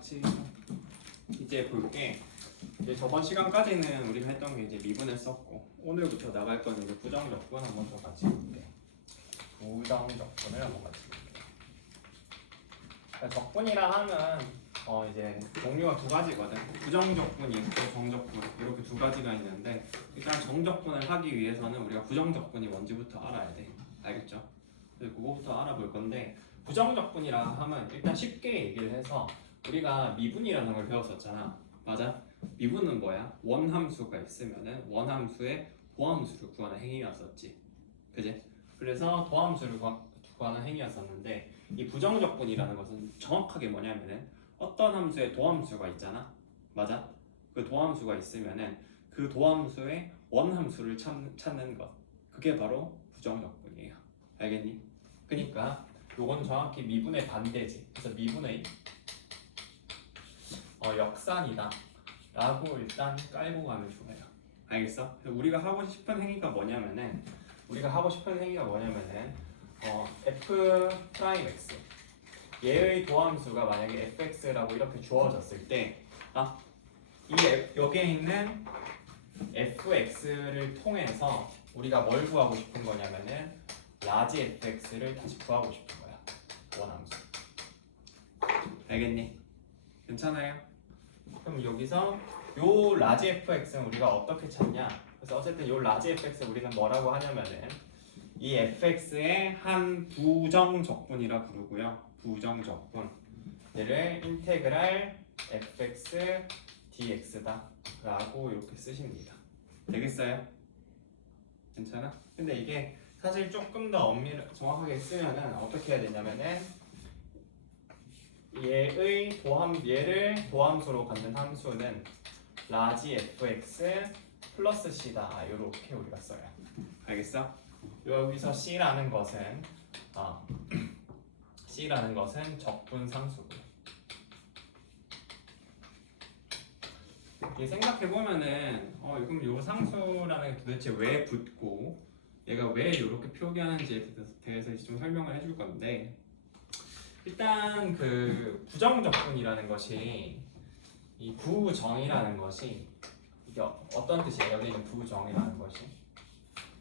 같이 이제 볼게. 이제 저번 시간까지는 우리가 했던 게 이제 미분했었고, 오늘부터 나갈 거는 이제 부정적분 한번 더 같이 볼게. 부정적분을 한번 같이 볼게. 그러니까 적분이라 하면 이제 종류가 두 가지거든. 부정적분이 있고 정적분 이렇게 두 가지가 있는데, 일단 정적분을 하기 위해서는 우리가 부정적분이 뭔지부터 알아야 돼. 알겠죠? 그래서 그거부터 알아볼 건데, 부정적분이라 하면 일단 쉽게 얘기를 해서 우리가 미분이라는 걸 배웠었잖아. 맞아? 미분은 뭐야? 원함수가 있으면은 원함수의 도함수를 구하는 행위였었지. 그지? 그래서 도함수를 구하는 행위였었는데, 이 부정적분이라는 것은 정확하게 뭐냐면은 어떤 함수에 도함수가 있잖아. 맞아? 그 도함수가 있으면은 그 도함수의 원함수를 찾는 것. 그게 바로 부정적분이에요. 알겠니? 그러니까 요건 정확히 미분의 반대지. 그래서 미분의 역산이다 라고 일단 깔고 가면 좋아요. 알겠어? 우리가 하고 싶은 행위가 뭐냐면은 f 프라임 x 얘의 도함수가 만약에 fx라고 이렇게 주어졌을 때 여기에 있는 fx를 통해서 우리가 뭘 구하고 싶은 거냐면은 라지 fx를 다시 구하고 싶은 거야. 원함수. 알겠니? 괜찮아요? 그럼 여기서 요 라지 fx는 우리가 어떻게 찾냐? 그래서 어쨌든 요 라지 fx 우리는 뭐라고 하냐면은 이 fx의 한 부정적분이라 부르고요. 부정적분. 얘를 인테그랄 fx dx다 라고 이렇게 쓰십니다. 되겠어요? 괜찮아? 근데 이게 사실 조금 더 엄밀히 정확하게 쓰면은 어떻게 해야 되냐면은 얘를 도함수로 갖는 함수는 라지 fx 플러스 c다. 이렇게 우리가 써요. 알겠어? 여기서 c라는 것은 적분상수고요. 이렇게 생각해 보면은 그럼 요 상수라는 게 도대체 왜 붙고 얘가 왜 이렇게 표기하는지에 대해서 좀 설명을 해줄 건데, 일단 그 부정적분이라는 것이 이 부정이라는 것이 이게 어떤 뜻이에요? 여기 있는 부정이라는 것이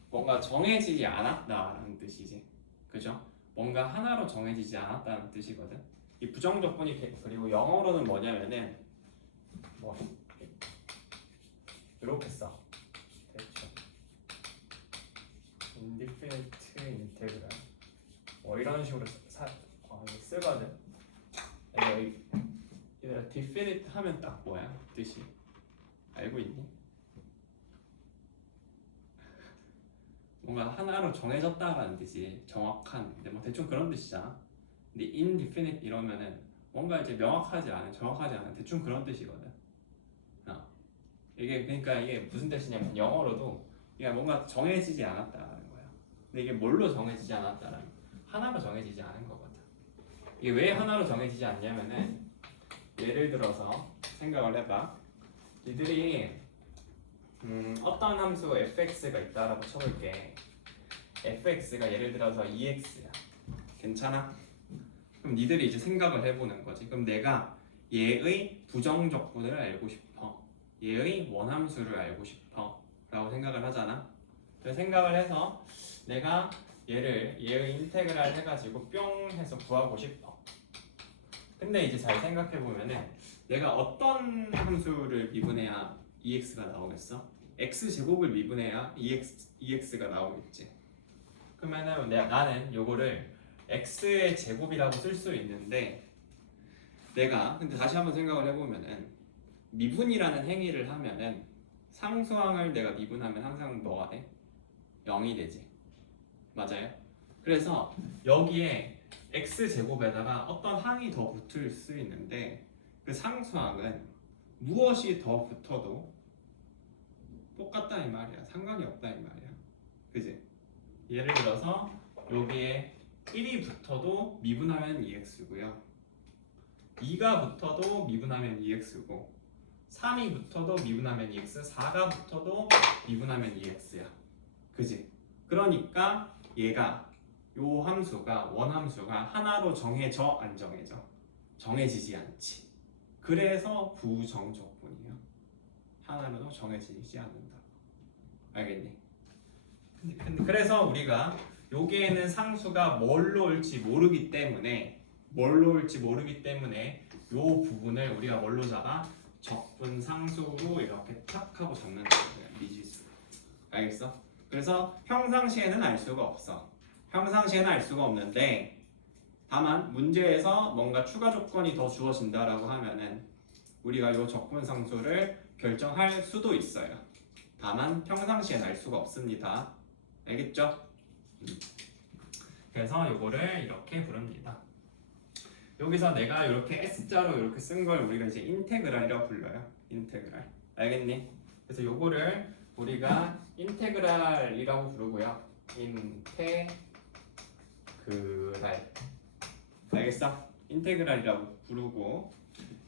뭔가 정해지지 않았다라는 뜻이지. 그죠? 뭔가 하나로 정해지지 않았다는 뜻이거든. 이 부정적분이 그리고 영어로는 뭐냐면은 이렇게 써. 대충 indefinite integral 이런 식으로 쓰거든. 얘들아 definite 하면 딱 뭐야? 뜻이 알고 있니? 뭔가 하나로 정해졌다라는 뜻이 정확한, 근데 뭐 대충 그런 뜻이잖아. 근데 indefinite 이러면은 뭔가 이제 명확하지 않은, 정확하지 않은 대충 그런 뜻이거든. 이게 무슨 뜻이냐면 영어로도 이게 뭔가 정해지지 않았다라는 거야. 근데 이게 뭘로 정해지지 않았다라는, 하나로 정해지지 않은 거거든. 이게 왜 하나로 정해지지 않냐면은 예를 들어서 생각을 해봐. 니들이 어떤 함수 fx가 있다라고 쳐볼게. fx가 예를 들어서 2x야. 괜찮아? 그럼 니들이 이제 생각을 해보는 거지. 그럼 내가 얘의 부정적분을 알고 싶어. 얘의 원함수를 알고 싶어. 라고 생각을 하잖아. 그래서 생각을 해서 내가 얘의 인테그랄 해가지고 뿅 해서 구하고 싶어. 근데 이제 잘 생각해보면은 내가 어떤 함수를 미분해야 2x가 나오겠어? x제곱을 미분해야 2x가 나오겠지. 그러면은 나는 요거를 x의 제곱이라고 쓸 수 있는데, 근데 다시 한번 생각을 해보면은 미분이라는 행위를 하면은 상수항을 내가 미분하면 항상 뭐가 돼? 0이 되지. 맞아요? 그래서 여기에 x제곱에다가 어떤 항이 더 붙을 수 있는데, 그 상수항은 무엇이 더 붙어도 똑같다 이 말이야. 상관이 없다 이 말이야. 그지? 예를 들어서 여기에 1이 붙어도 미분하면 2x고요. 2가 붙어도 미분하면 2x고, 3이 붙어도 미분하면 2x, 4가 붙어도 미분하면 2x야. 그지? 그러니까 얘가 요 함수가 원함수가 하나로 정해져 안 정해져? 정해지지 않지. 그래서 부정적분이에요. 하나로도 정해지지 않는다. 알겠니? 그래서 우리가 여기에는 상수가 뭘로 올지 모르기 때문에 요 부분을 우리가 뭘로 잡아? 적분 상수로 이렇게 탁 하고 잡는 거예요. 미지수. 알겠어? 그래서 평상시에는 알 수가 없어. 평상시에는 알 수가 없는데 다만 문제에서 뭔가 추가 조건이 더 주어진다라고 하면은 우리가 요 적분 상수를 결정할 수도 있어요. 다만 평상시에는 알 수가 없습니다. 알겠죠? 그래서 요거를 이렇게 부릅니다. 여기서 내가 이렇게 S자로 이렇게 쓴 걸 우리가 이제 인테그랄이라고 불러요. 인테그랄. 알겠니? 그래서 요거를 우리가 인테그랄이라고 부르고요. 인테그랄. 알겠어? 인테그랄이라고 부르고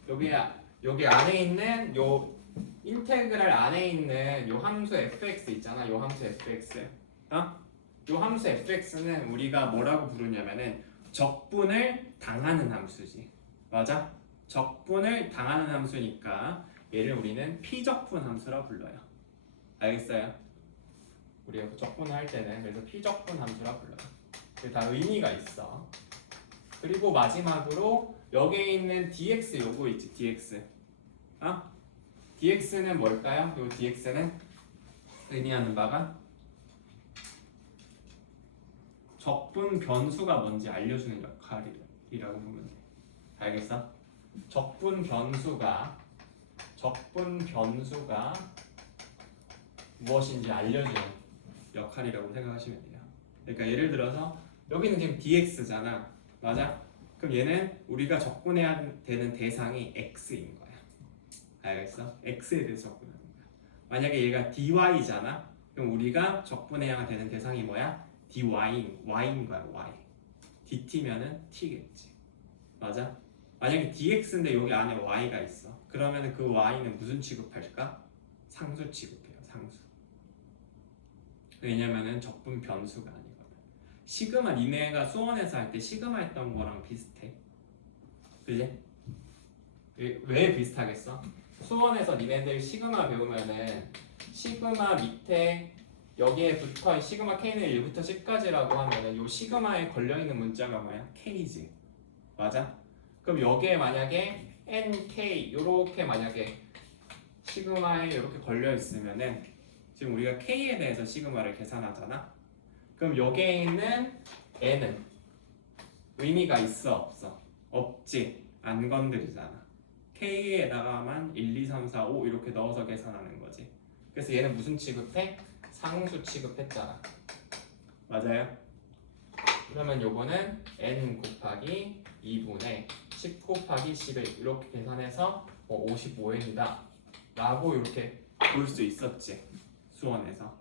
여기 안에 있는 요 인테그랄 안에 있는 요 함수 fx 있잖아. 요 함수 fx. 요 함수 fx는 우리가 뭐라고 부르냐면은 적분을 당하는 함수지. 맞아? 적분을 당하는 함수니까 얘를 우리는 피적분 함수라 불러요. 알겠어요? 우리가 적분을 할 때는 그래서 피적분 함수라 불러요. 그게 다 의미가 있어. 그리고 마지막으로 여기에 있는 dx 요거 있지. dx. dx는 뭘까요? 요 dx는 의미하는 바가 적분 변수가 뭔지 알려주는 역할이라고 보면 돼. 알겠어? 적분 변수가 무엇인지 알려주는 역할이라고 생각하시면 돼요. 그러니까 예를 들어서 여기는 지금 dx잖아. 맞아? 그럼 얘는 우리가 적분해야 되는 대상이 x인 거야. 알겠어? x에 대해서 적분하는 거야. 만약에 얘가 dy잖아. 그럼 우리가 적분해야 되는 대상이 뭐야? y인 거야. y. dt면은 t겠지. 맞아? 만약에 dx인데 여기 안에 y가 있어. 그러면 그 y는 무슨 취급할까? 상수 취급해요. 상수. 왜냐면은 적분 변수가 아니거든. 시그마 니네가 수원에서 할 때 시그마 했던 거랑 비슷해. 그지? 왜 비슷하겠어? 수원에서 니네들 시그마 배우면은 시그마 밑에 여기에 붙어 시그마 k는 1부터 10까지라고 하면은 요 시그마에 걸려있는 문자가 뭐야? k지. 맞아? 그럼 여기에 만약에 nk 요렇게 만약에 시그마에 이렇게 걸려 있으면은 지금 우리가 k에 대해서 시그마를 계산하잖아. 그럼 여기에 있는 n은 의미가 있어 없어? 없지. 안 건드리잖아. k에다가만 1, 2, 3, 4, 5 이렇게 넣어서 계산하는 거지. 그래서 얘는 무슨 취급해? 상수 취급했잖아. 맞아요? 그러면 요거는 n 곱하기 2분의 10 곱하기 11 이렇게 계산해서 55n이다 라고 이렇게 볼 수 있었지. 수원에서.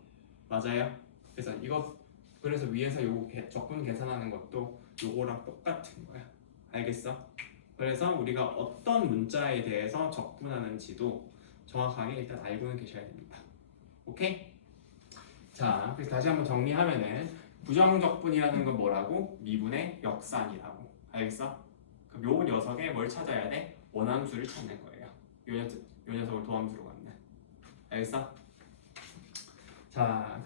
맞아요? 그래서 위에서 요거 적분 계산하는 것도 요거랑 똑같은 거야. 알겠어? 그래서 우리가 어떤 문자에 대해서 적분하는지도 정확하게 일단 알고는 계셔야 됩니다. 오케이? 자, 그래서 다시 한번 정리하면은 부정적분이라는 건 뭐라고? 미분의 역산이라고. 알겠어? 그럼 요 녀석에 뭘 찾아야 돼? 원함수를 찾는 거예요. 요 녀석을 도함수로 갖는. 알겠어? 자,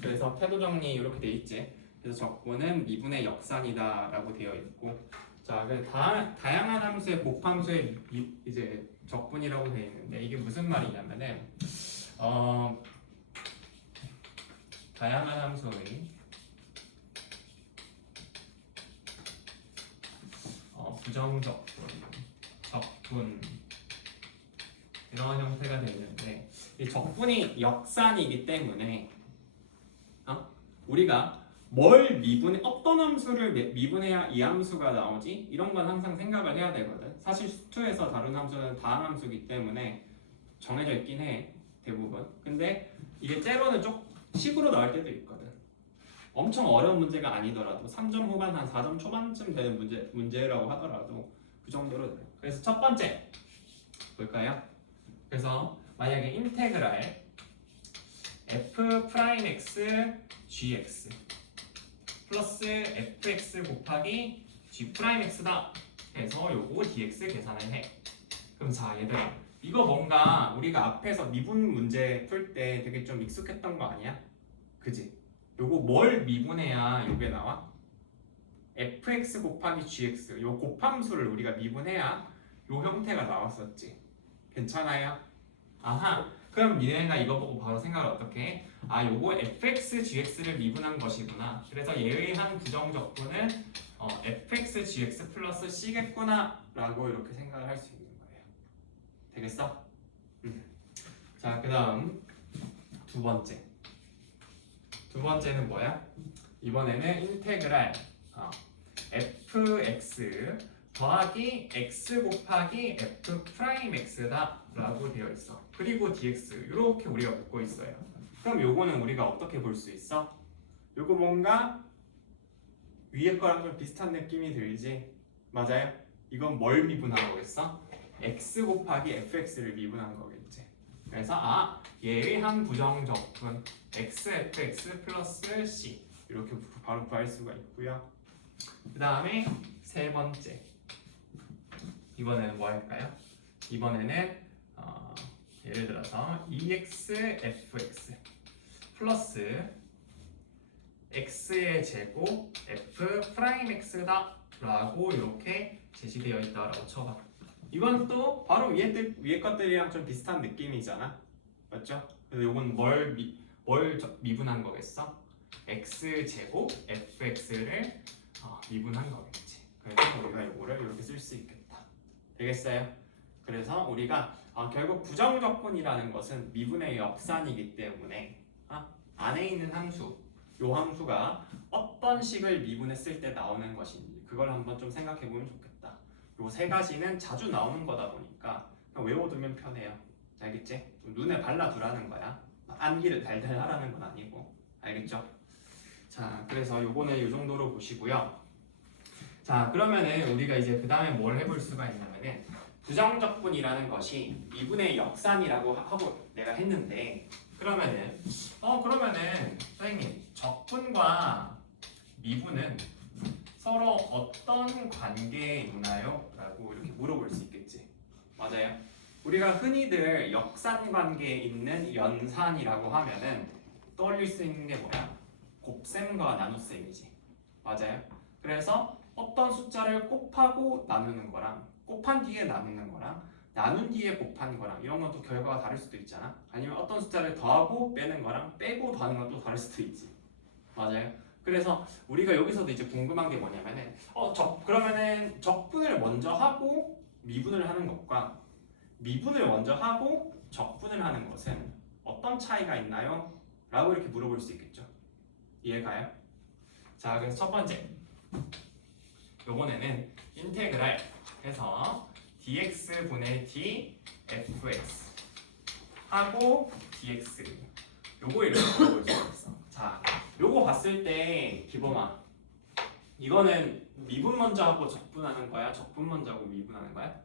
그래서 태도 정리 이렇게 돼 있지. 그래서 적분은 미분의 역산이다 라고 되어 있고, 자, 그래서 다양한 함수의 곱함수의 이제 적분이라고 되어 있는데 이게 무슨 말이냐면은 다양한 함수의 부정적분, 적분 이런 형태가 되는데 이 적분이 역산이기 때문에 우리가 뭘 어떤 함수를 미분해야 이 함수가 나오지? 이런 건 항상 생각을 해야 되거든. 사실 수투에서 다룬 함수는 다한 함수이기 때문에 정해져 있긴 해 대부분. 근데 이게 때로는 좀 식으로 나올 때도 있거든. 엄청 어려운 문제가 아니더라도 3점 후반 한 4점 초반쯤 되는 문제라고 하더라도 그 정도로 돼요. 그래서 첫 번째 볼까요? 그래서 만약에 인테그랄 f'(x) gx 플러스 fx 곱하기 g'x다 해서 요거 dx 계산을 해. 그럼 자 얘들아, 이거 뭔가 우리가 앞에서 미분 문제 풀 때 되게 좀 익숙했던 거 아니야? 그지? 요거 뭘 미분해야 요게 나와? fx 곱하기 gx, 요 곱함수를 우리가 미분해야 요 형태가 나왔었지. 괜찮아요? 아하. 그럼 니네가 이거 보고 바로 생각을 어떻게 해? 아, 요거 fx gx를 미분한 것이구나. 그래서 얘의 한 부정적분은 fx gx 플러스 c겠구나 라고 이렇게 생각을 할 수 있는 거예요. 되겠어? 자, 그 다음 두 번째는 뭐야? 이번에는 인테그랄 fx 더하기 x 곱하기 f 프라임 x다 라고 되어 있어. 그리고 dx 이렇게 우리가 묻고 있어요. 그럼 요거는 우리가 어떻게 볼 수 있어? 요거 뭔가 위에 거랑 좀 비슷한 느낌이 들지? 맞아요? 이건 뭘 미분한 거겠어? x 곱하기 fx를 미분한 거겠지. 그래서 얘의 한 부정적분 xfx 플러스 c 이렇게 바로 구할 수가 있고요. 그 다음에 세 번째, 이번에는 뭐 할까요? 이번에는 예를 들어서 exfx 플러스 x의 제곱 f 프라임 x다 라고 이렇게 제시되어 있다라고 쳐봐. 이건 또 바로 위에 것들이랑 좀 비슷한 느낌이잖아, 맞죠? 그래서 이건 뭘 미분한 거겠어? x 제곱 fx를 미분한 거겠지. 그래서 우리가 이거를 이렇게 쓸 수 있겠다. 되겠어요? 그래서 우리가 결국 부정적분이라는 것은 미분의 역산이기 때문에 안에 있는 함수, 요 함수가 어떤 식을 미분했을 때 나오는 것인지 그걸 한번 좀 생각해 보면 좋겠다. 요 세 가지는 자주 나오는 거다 보니까 그냥 외워두면 편해요. 알겠지? 좀 눈에 발라두라는 거야. 암기를 달달 하라는 건 아니고. 알겠죠? 자, 그래서 요거는 요 정도로 보시고요. 자, 그러면은 우리가 이제 그 다음에 뭘 해볼 수가 있냐면은 부정적분이라는 것이 미분의 역산이라고 하고 내가 했는데, 그러면은 선생님 적분과 미분은 서로 어떤 관계에 있나요? 라고 이렇게 물어볼 수 있겠지. 맞아요? 우리가 흔히들 역산 관계에 있는 연산이라고 하면은 떠올릴 수 있는 게 뭐야? 곱셈과 나눗셈이지. 맞아요? 그래서 어떤 숫자를 곱하고 나누는 거랑 곱한 뒤에 나누는 거랑 나눈 뒤에 곱한 거랑 이런 건 또 결과가 다를 수도 있잖아. 아니면 어떤 숫자를 더하고 빼는 거랑 빼고 더하는 건 또 다를 수도 있지. 맞아요? 그래서 우리가 여기서도 이제 궁금한 게 뭐냐면은 그러면은 적분을 먼저 하고 미분을 하는 것과 미분을 먼저 하고 적분을 하는 것은 어떤 차이가 있나요? 라고 이렇게 물어볼 수 있겠죠. 이해가요? 자, 그래서 첫 번째, 요번에는 인테그랄 해서 dx분의 d fx 하고 dx 요거 이렇게 물어볼 수 있어. 자, 요거 봤을 때 기범아, 이거는 미분 먼저 하고 적분하는 거야? 적분 먼저 하고 미분하는 거야?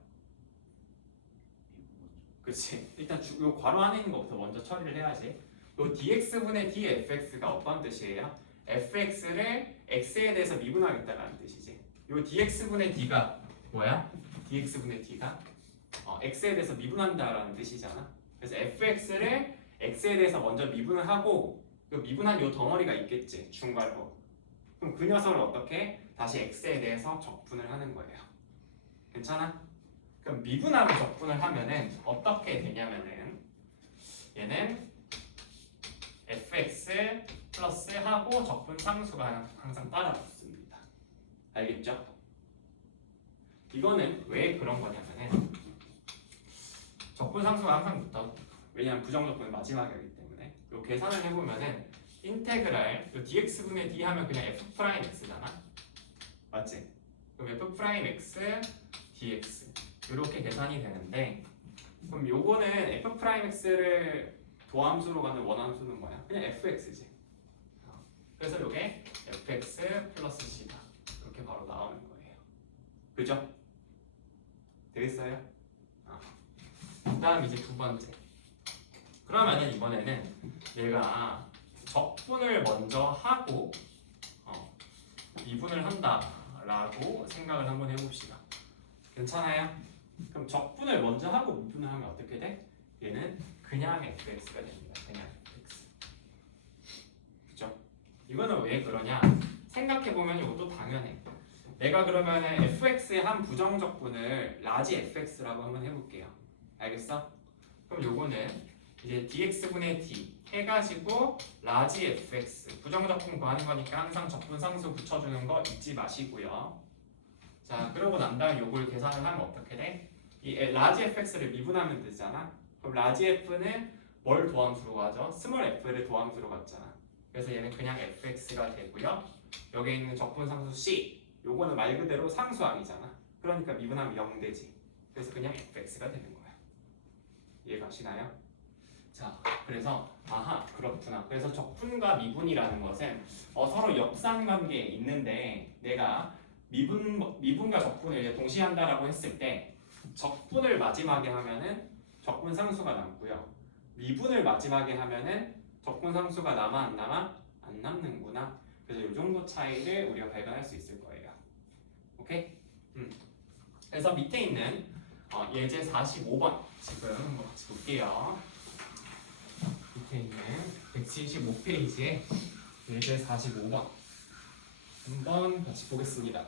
그렇지. 일단 요 괄호 안에 있는 것부터 먼저 처리를 해야지. 요 dx분의 dfx가 어떤 뜻이에요? fx를 x에 대해서 미분하겠다라는 뜻이지. 요 dx분의 d가 뭐야? dx분의 d가 x에 대해서 미분한다라는 뜻이잖아. 그래서 fx를 x에 대해서 먼저 미분을 하고 그 미분한 요 덩어리가 있겠지, 중괄호. 그럼 그 녀석을 어떻게 다시 x에 대해서 적분을 하는 거예요. 괜찮아? 그럼 미분하고 적분을 하면은 어떻게 되냐면은 얘는 fx 플러스 하고 적분 상수가 항상 따라붙습니다. 알겠죠? 이거는 왜 그런 거냐면은 적분 상수가 항상 붙어. 왜냐면 부정적분은 마지막에 하기 때문에. 요 계산을 해보면은 인테그랄 요 dx분의 d 하면 그냥 f 프라임 x잖아. 맞지? 그럼 f 프라임 x dx 이렇게 계산이 되는데, 그럼 요거는 f 프라임 x를 도함수로 가는 원함수는 뭐야? 그냥 fx지. 그래서 요게 fx 플러스 c다. 이렇게 바로 나오는 거예요. 그죠? 되겠어요? 그 다음 이제 두 번째. 그러면은 이번에는 얘가 적분을 먼저 하고 미분을 한다 라고 생각을 한번 해봅시다. 괜찮아요? 그럼 적분을 먼저 하고 미분을 하면 어떻게 돼? 얘는 그냥 fx가 됩니다. 그냥 fx. 그죠? 이거는 왜 그러냐? 생각해보면 이것도 당연해. 내가 그러면은 fx의 한 부정적분을 라지 fx라고 한번 해볼게요. 알겠어? 그럼 요거는 이제 dx분의 d 해가지고 라지 fx 부정적분 구하는 거니까 항상 적분 상수 붙여주는 거 잊지 마시고요. 자, 그러고 난 다음 요걸 계산을 하면 어떻게 돼? 이 라지 fx를 미분하면 되잖아. 그럼 라지 f는 뭘 도함수로 가죠? 스몰 f를 도함수로 갔잖아. 그래서 얘는 그냥 fx가 되고요. 여기 있는 적분 상수 c 요거는 말 그대로 상수항이잖아. 그러니까 미분하면 0 되지. 그래서 그냥 fx가 되는 거야. 이해가시나요? 자, 그래서 아하 그렇구나. 그래서 적분과 미분이라는 것은 서로 역상관계에 있는데 내가 미분과 적분을 이제 동시에 한다라고 했을 때 적분을 마지막에 하면은 적분 상수가 남고요. 미분을 마지막에 하면은 적분 상수가 남아 안 남아? 안 남는구나. 그래서 이 정도 차이를 우리가 발견할 수 있을 거예요. 오케이? 그래서 밑에 있는 예제 45번 지금 한번 같이 볼게요. 밑에 있는 175페이지에 예제 45번 한번 같이 보겠습니다.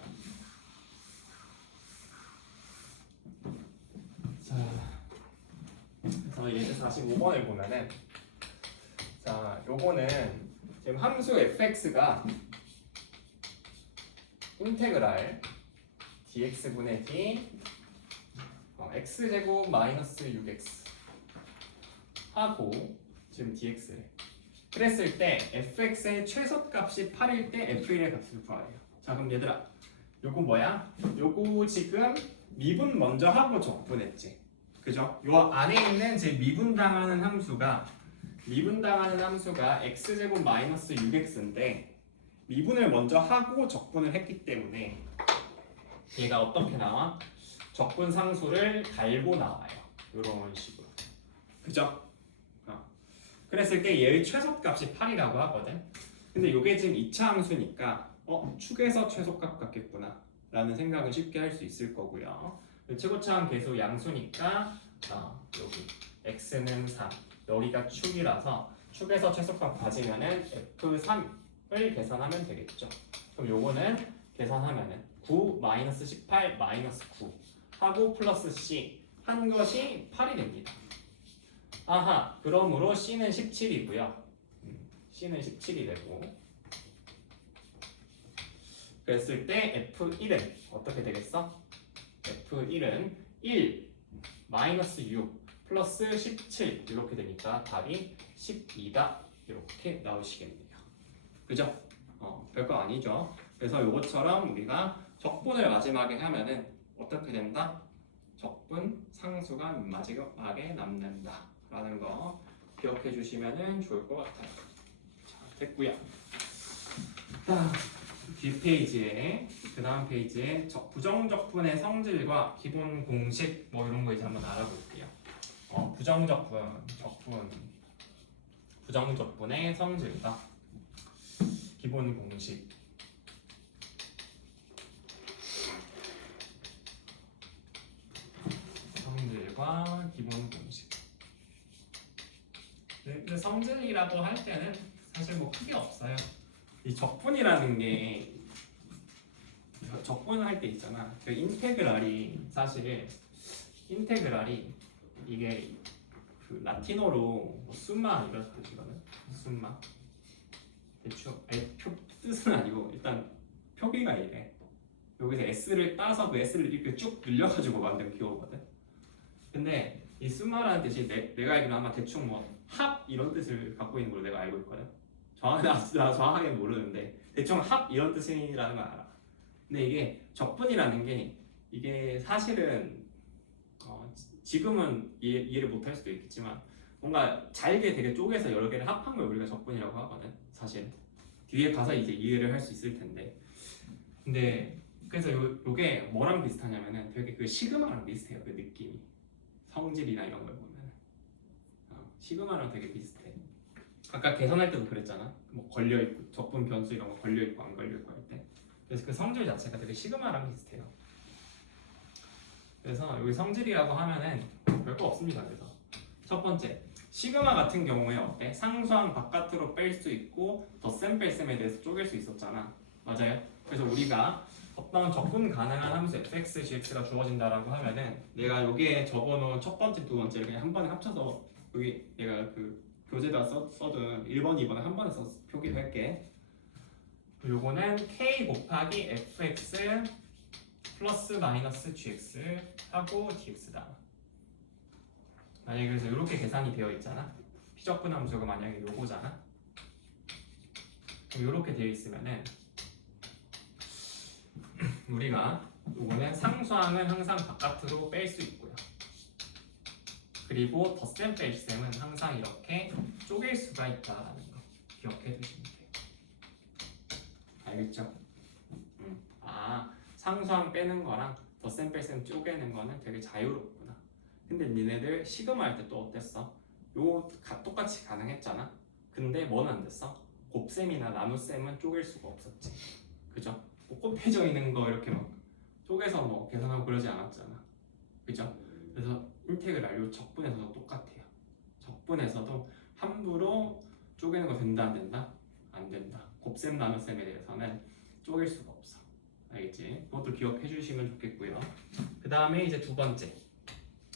자, 그래서 예제 45번을 보면은 자, 요거는 지금 함수 fx가 인테그랄 dx분의 d x제곱 마이너스 6x 하고 지금 dx래. 그랬을 때 fx의 최소값이 8일 때 f1의 값을 구하래요. 자, 그럼 얘들아 요거 뭐야? 요거 지금 미분 먼저 하고 적분했지. 그죠? 요 안에 있는 제 미분당하는 함수가 x제곱 마이너스 6x인데 미분을 먼저 하고 적분을 했기 때문에 얘가 어떻게 나와? 적분 상수를 달고 나와요. 이런 식으로. 그죠? 그랬을 때 얘의 최소값이 8이라고 하거든. 근데 이게 지금 2차 함수니까 축에서 최소값 같겠구나 라는 생각을 쉽게 할 수 있을 거고요. 최고차항 계수 양수니까 여기 x는 3 여기가 축이라서 축에서 최소값 가지면은 f3을 계산하면 되겠죠. 그럼 요거는 계산하면은 9 마이너스 18 마이너스 9 하고 플러스 c 한 것이 8이 됩니다. 아하, 그러므로 c는 17이고요. c는 17이 되고 그랬을 때 f1은 어떻게 되겠어? f1은 1 마이너스 6 플러스 17 이렇게 되니까 답이 12다 이렇게 나오시겠네요. 그죠? 별거 아니죠. 그래서 이것처럼 우리가 적분을 마지막에 하면은 어떻게 된다? 적분 상수가 마지막에 남는다 라는 거 기억해 주시면 좋을 것 같아요. 자, 됐고요. 뒷페이지에 그 다음 페이지에 부정적분의 성질과 기본 공식 뭐 이런 거 이제 한번 알아볼게요. 부정적분의 성질과 기본 공식. 성질과 기본 공식. 근데 성질이라고 할 때는 사실 뭐 크게 없어요. 이 적분이라는 게 적분을 할 때 있잖아. 그 인테그랄이 이게 그 라틴어로 뭐 숨마 이런 뜻이거든. 숨마. 대충 뜻은 아니고 일단 표기가 이래. 여기서 s를 따서 그 s를 이렇게 쭉 늘려가지고 만든 기호거든. 근데 이 숨마라는 뜻이 내가 알기로는 아마 대충 뭐 합 이런 뜻을 갖고 있는 걸로 내가 알고 있거든. 나 정확하게 모르는데 대충 합 이런 뜻이라는 걸 알아. 근데 이게 적분이라는 게 이게 사실은 지금은 이해를 못할 수도 있겠지만 뭔가 잘게 되게 쪼개서 여러 개를 합한 걸 우리가 적분이라고 하거든. 사실 뒤에 가서 이제 이해를 할 수 있을 텐데. 근데 그래서 요게 뭐랑 비슷하냐면은 되게 그 시그마랑 비슷해요. 그 느낌이 성질이나 이런 걸 보면 시그마랑 되게 비슷해. 아까 계산할 때도 그랬잖아. 뭐 걸려 있고 적분 변수 이런 거 걸려 있고 안 걸려 있고 할 때. 그래서 그 성질 자체가 되게 시그마랑 비슷해요. 그래서 여기 성질이라고 하면은 별거 없습니다. 그래서 첫 번째 시그마 같은 경우에 어때? 상수항 바깥으로 뺄 수 있고 덧셈 뺄셈에 대해서 쪼갤 수 있었잖아. 맞아요? 그래서 우리가 어떤 접근 가능한 함수 fx, gx가 주어진다라고 하면은 내가 여기에 적어놓은 첫 번째, 두 번째를 그냥 한 번에 합쳐서 여기 내가 그 교재다 써둔 1번, 2번을 한 번에 써서 표기할게. 요거는 k 곱하기 fx 플러스 마이너스 gx 하고 dx다. 만약에 그래서 이렇게 계산이 되어 있잖아. 피접근 함수가 만약에 요거잖아. 그럼 이렇게 되어 있으면은 우리가 요거는 상수항은 항상 바깥으로 뺄 수 있고요. 그리고 덧셈 뺄셈은 항상 이렇게 쪼갤 수가 있다는 거 기억해 두시면 돼요. 알겠죠? 아, 상수항 빼는 거랑 덧셈 뺄셈 쪼개는 거는 되게 자유롭구나. 근데 니네들 시그마 할 때 또 어땠어? 똑같이 가능했잖아. 근데 뭐는 안 됐어? 곱셈이나 나눗셈은 쪼갤 수가 없었지. 그죠? 뭐 곱해져 있는 거 이렇게 막 쪼개서 뭐 계산하고 그러지 않았잖아. 그죠? 그래서 인테그랄 요 적분에서도 똑같아요. 적분에서도 함부로 쪼개는 거 된다 안 된다? 안 된다. 곱셈 나눗셈에 대해서는 쪼갤 수가 없어. 알겠지? 그것도 기억해 주시면 좋겠고요. 그 다음에 이제 두 번째.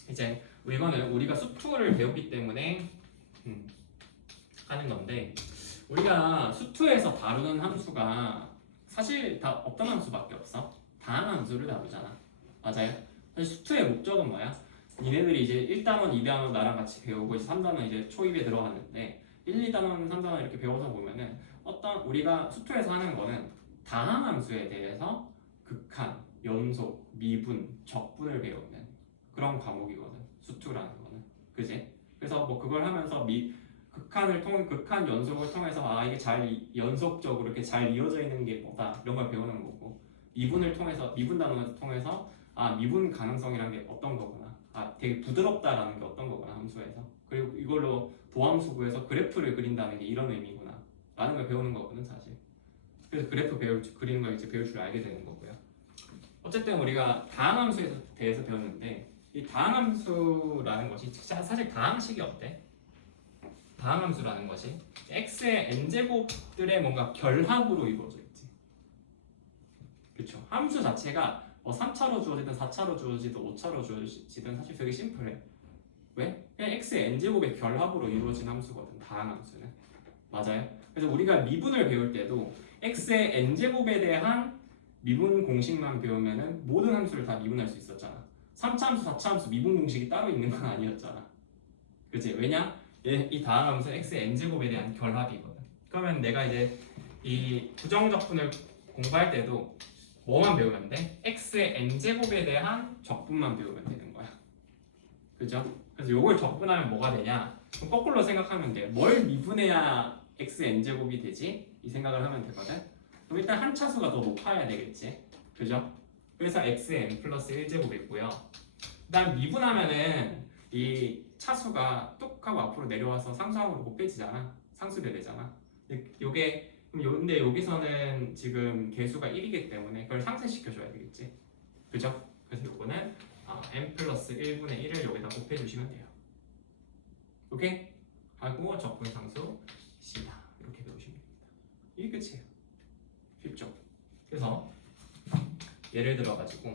이제 이거는 우리가 수투를 배웠기 때문에 하는 건데, 우리가 수투에서 다루는 함수가 사실 다 어떤 함수밖에 없어? 다항 함수를 다루잖아. 맞아요? 사실 수투의 목적은 뭐야? 니네들이 이제 1단원, 2단원 나랑 같이 배우고 이제 3단원 이제 초입에 들어갔는데 1, 2단원, 3단원 이렇게 배워서 보면은 어떤 우리가 수투에서 하는 거는 다항 함수에 대해서 극한, 연속, 미분, 적분을 배우는 그런 과목이거든. 수투라는 거는. 그지? 그래서 뭐 그걸 하면서 극한 연속을 통해서 아 이게 잘 연속적으로 이렇게 잘 이어져 있는 게 뭐다 이런 걸 배우는 거고, 미분을 통해서 미분 단원을 통해서 아 미분 가능성이란 게 어떤 거구나, 아 되게 부드럽다라는 게 어떤 거구나 함수에서, 그리고 이걸로 도함수 구해서 그래프를 그린다는 게 이런 의미구나 라는 걸 배우는 거거든 사실. 그래서 그래프 그리는 걸 이제 배울 줄 알게 되는 거고요. 어쨌든 우리가 다항함수에 대해서 배웠는데, 이 다항함수라는 것이 사실 다항식이 어때? 다항함수라는 것이 x의 n제곱들의 뭔가 결합으로 이루어져 있지. 그렇죠? 함수 자체가 뭐 3차로 주어지든 4차로 주어지든 5차로 주어지든 사실 되게 심플해. 왜? 그냥 x의 n제곱의 결합으로 이루어진 함수거든, 다항함수는. 맞아요? 그래서 우리가 미분을 배울 때도 x의 n제곱에 대한 미분 공식만 배우면은 모든 함수를 다 미분할 수 있었잖아. 3차 함수, 4차 함수 미분 공식이 따로 있는 건 아니었잖아. 그치? 왜냐? 이 다항함수 x의 n제곱에 대한 결합이거든. 그러면 내가 이제 이 부정적분을 공부할 때도 뭐만 배우면 돼? x의 n제곱에 대한 적분만 배우면 되는 거야. 그죠? 그래서 이걸 적분하면 뭐가 되냐? 그럼 거꾸로 생각하면 돼. 뭘 미분해야 x n제곱이 되지? 이 생각을 하면 되거든. 그럼 일단 한 차수가 더 높아야 되겠지. 그죠? 그래서 xn 플러스 1제곱이 있고요. 그 다음 미분하면은 이 차수가 뚝 하고 앞으로 내려와서 상수항으로 곱해지잖아. 상수배 되잖아. 근데 여기서는 지금 개수가 1이기 때문에 그걸 상쇄시켜줘야 되겠지. 그죠? 그래서 요거는 n 플러스 1분의 1을 여기다 곱해주시면 돼요. 오케이? 하고 적분상수 C다. 이렇게 배우시면 됩니다. 이게 끝이에요. 쉽죠? 그래서 예를 들어가지고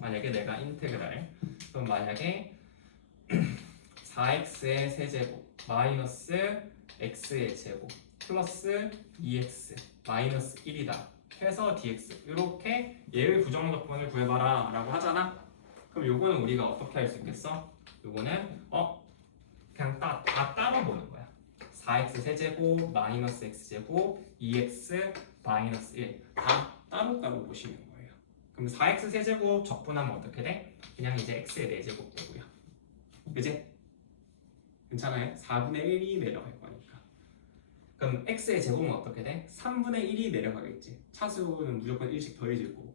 만약에 내가 인테그랄, 그럼 만약에 4x의 세제곱 마이너스 x의 제곱 플러스 2x 마이너스 1이다 해서 dx, 이렇게 얘의 부정적분을 구해봐라 라고 하잖아. 그럼 요거는 우리가 어떻게 할 수 있겠어? 요거는 그냥 다 따로 보는 거야. 4x 세제곱 마이너스 x제곱 2x 마이너스 1 다 따로따로 보시는 거예요. 그럼 4x 세제곱 적분하면 어떻게 돼? 그냥 이제 x의 4제곱 되고요. 그지? 괜찮아요? 4분의 1이 내려갈 거니까. 그럼 x의 제곱은 어떻게 돼? 3분의 1이 내려가겠지. 차수는 무조건 1씩 더해질 거고.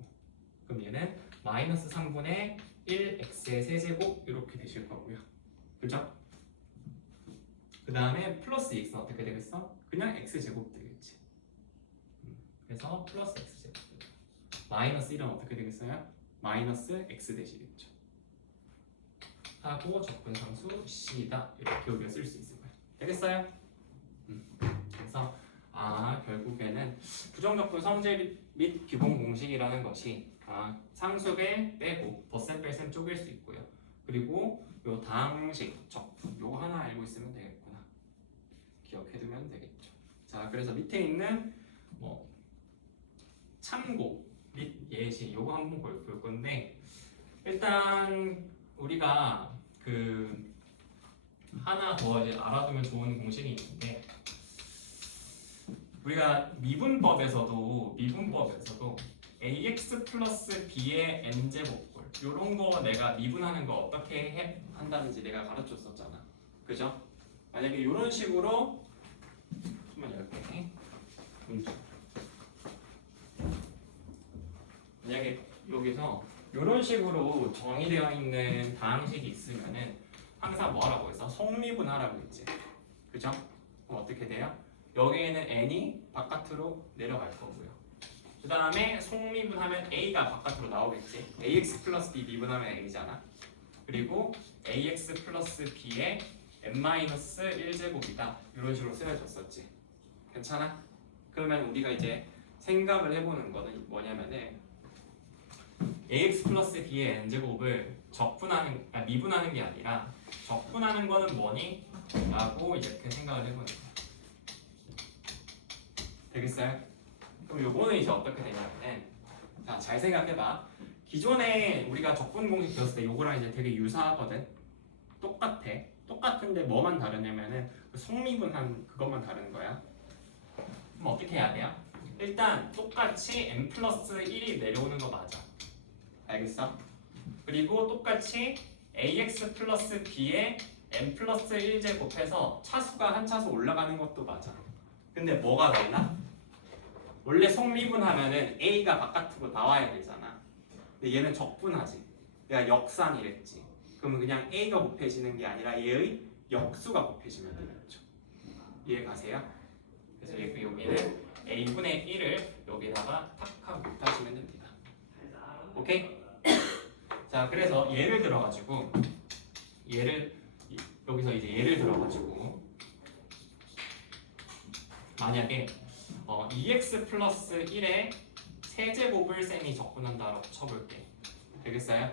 그럼 얘는 마이너스 3분의 1 x의 세제곱 이렇게 되실 거고요. 그죠? 그 다음에 플러스 2x는 어떻게 되겠어? 그냥 x제곱 되겠지. 그래서 플러스 x제곱. 마이너스 1은 어떻게 되겠어요? 마이너스 x 대시겠죠. 하고 적분상수 C다 이렇게 우리가 쓸 수 있을 거예요. 되겠어요? 그래서 결국에는 부정적분 성질 및 기본 공식이라는 것이 상수배 빼고 덧셈 뺄셈 쪼갤 수 있고요. 그리고 요 다항식 적분 요거 하나 알고 있으면 되겠구나. 기억해두면 되겠죠. 자, 그래서 밑에 있는 뭐 참고 및 예시 요거 한번 볼 건데 일단 우리가 그 하나 더 이제 알아두면 좋은 공식이 있는데 우리가 미분법에서도 ax 플러스 b의 n제곱꼴 요런 거 내가 미분하는 거 어떻게 한다는지 내가 가르쳤었잖아. 그죠? 만약에 이런 식으로 좀만 열게. 만약에 여기서 이런 식으로 정의되어 있는 다항식이 있으면은 항상 뭐하라고 해서 성미분하라고 했지. 그죠? 그럼 어떻게 돼요? 여기에는 n이 바깥으로 내려갈 거고요. 그 다음에 속미분하면 a가 바깥으로 나오겠지. ax 플러스 b 미분하면 a잖아. 그리고 ax 플러스 b의 n-1제곱이다. 이런 식으로 쓰여졌었지. 괜찮아? 그러면 우리가 이제 생각을 해보는 거는 뭐냐면은 ax 플러스 b의 n제곱을 미분하는 게 아니라 적분하는 거는 뭐니? 라고 이렇게 생각을 해보는 거야. 되겠어요? 그럼 요거는 이제 어떻게 되냐면은 자, 잘 생각해봐. 기존에 우리가 적분 공식 배웠을 때 요거랑 이제 되게 유사하거든. 똑같은데 뭐만 다르냐면은 그 속미분한 그것만 다른 거야. 그럼 어떻게 해야 돼요? 일단 똑같이 n 플러스 1이 내려오는 거 맞아. 알겠어? 그리고 똑같이 ax 플러스 b에 n 플러스 1제 곱해서 차수가 한 차수 올라가는 것도 맞아. 근데 뭐가 달라? 원래 속미분하면은 a가 바깥으로 나와야 되잖아. 근데 얘는 적분하지. 내가 역산이랬지. 그러면 그냥 a가 곱해지는 게 아니라 얘의 역수가 곱해지면 되겠죠. 이해 가세요? 그래서 여기는 a분의 1을 여기다가 탁 하고 곱하시면 됩니다. 오케이? 자, 그래서 예를 들어가지고 여기서 이제 예를 들어가지고 만약에 2x 플러스 1의 세제곱을 쌤이 적분한다라고 쳐볼게. 되겠어요?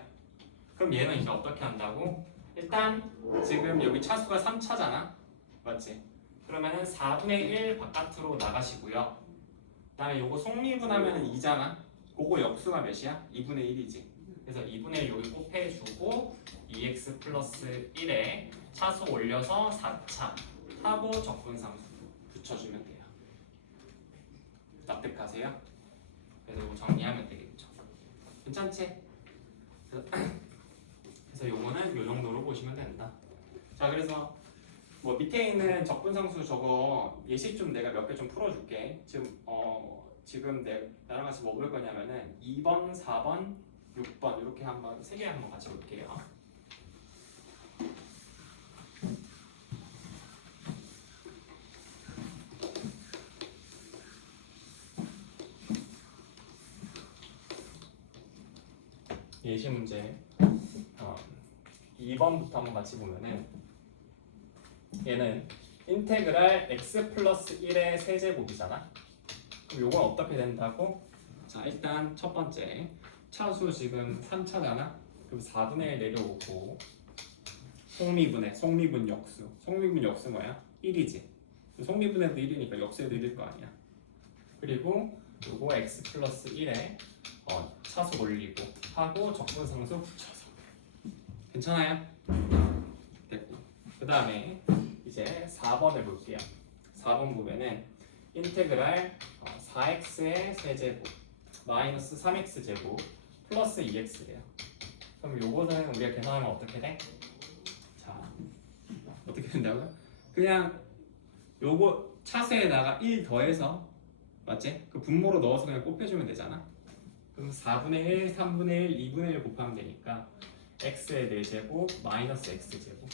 그럼 얘는 이제 어떻게 한다고? 일단 지금 여기 차수가 3차잖아. 맞지? 그러면은 4분의 1 바깥으로 나가시고요. 그 다음에 요거 속미분하면 2잖아. 그거 역수가 몇이야? 2분의 1이지. 그래서 2분의 1 여기 곱해주고 2x 플러스 1에 차수 올려서 4차 하고 적분상수 붙여주면 돼요. 납득하세요? 그래서 이거 정리하면 되겠죠. 괜찮지? 그래서 요거는 요 정도로 보시면 된다. 자, 그래서 뭐 밑에 있는 적분상수 저거 예시 좀 내가 몇 개 좀 풀어줄게. 지금 나랑 같이 뭐 볼 거냐면은 2번, 4번, 6번 이렇게 한번 3개 한번 같이 볼게요. 예시 문제 2번부터 한번 같이 보면은 얘는 인테그랄 x 플러스 1의 세제곱이잖아. 그럼 요건 어떻게 된다고? 자, 일단 첫 번째 차수 지금 3차잖아. 그럼 4분의 1 내려오고 속미분 역수. 속미분 역수 뭐야? 1이지. 속미분에도 1이니까 역수에도 1일 거 아니야. 그리고 요거 x 플러스 1에 차수 올리고 하고 적분상수 붙여서. 괜찮아요? 됐고. 그 다음에 이제 4번을 볼게요. 4번 보면은 인테그랄 4x의 세제곱 마이너스 3x 제곱 플러스 2x래요. 그럼 요거는 우리가 계산하면 어떻게 돼? 자, 어떻게 된다고요? 그냥 요거 차수에다가 1 더해서 맞지? 그 분모로 넣어서 그냥 곱해주면 되잖아. 그럼 4분의 1, 3분의 1, 2분의 1 곱하면 되니까 x의 4제곱 마이너스 x제곱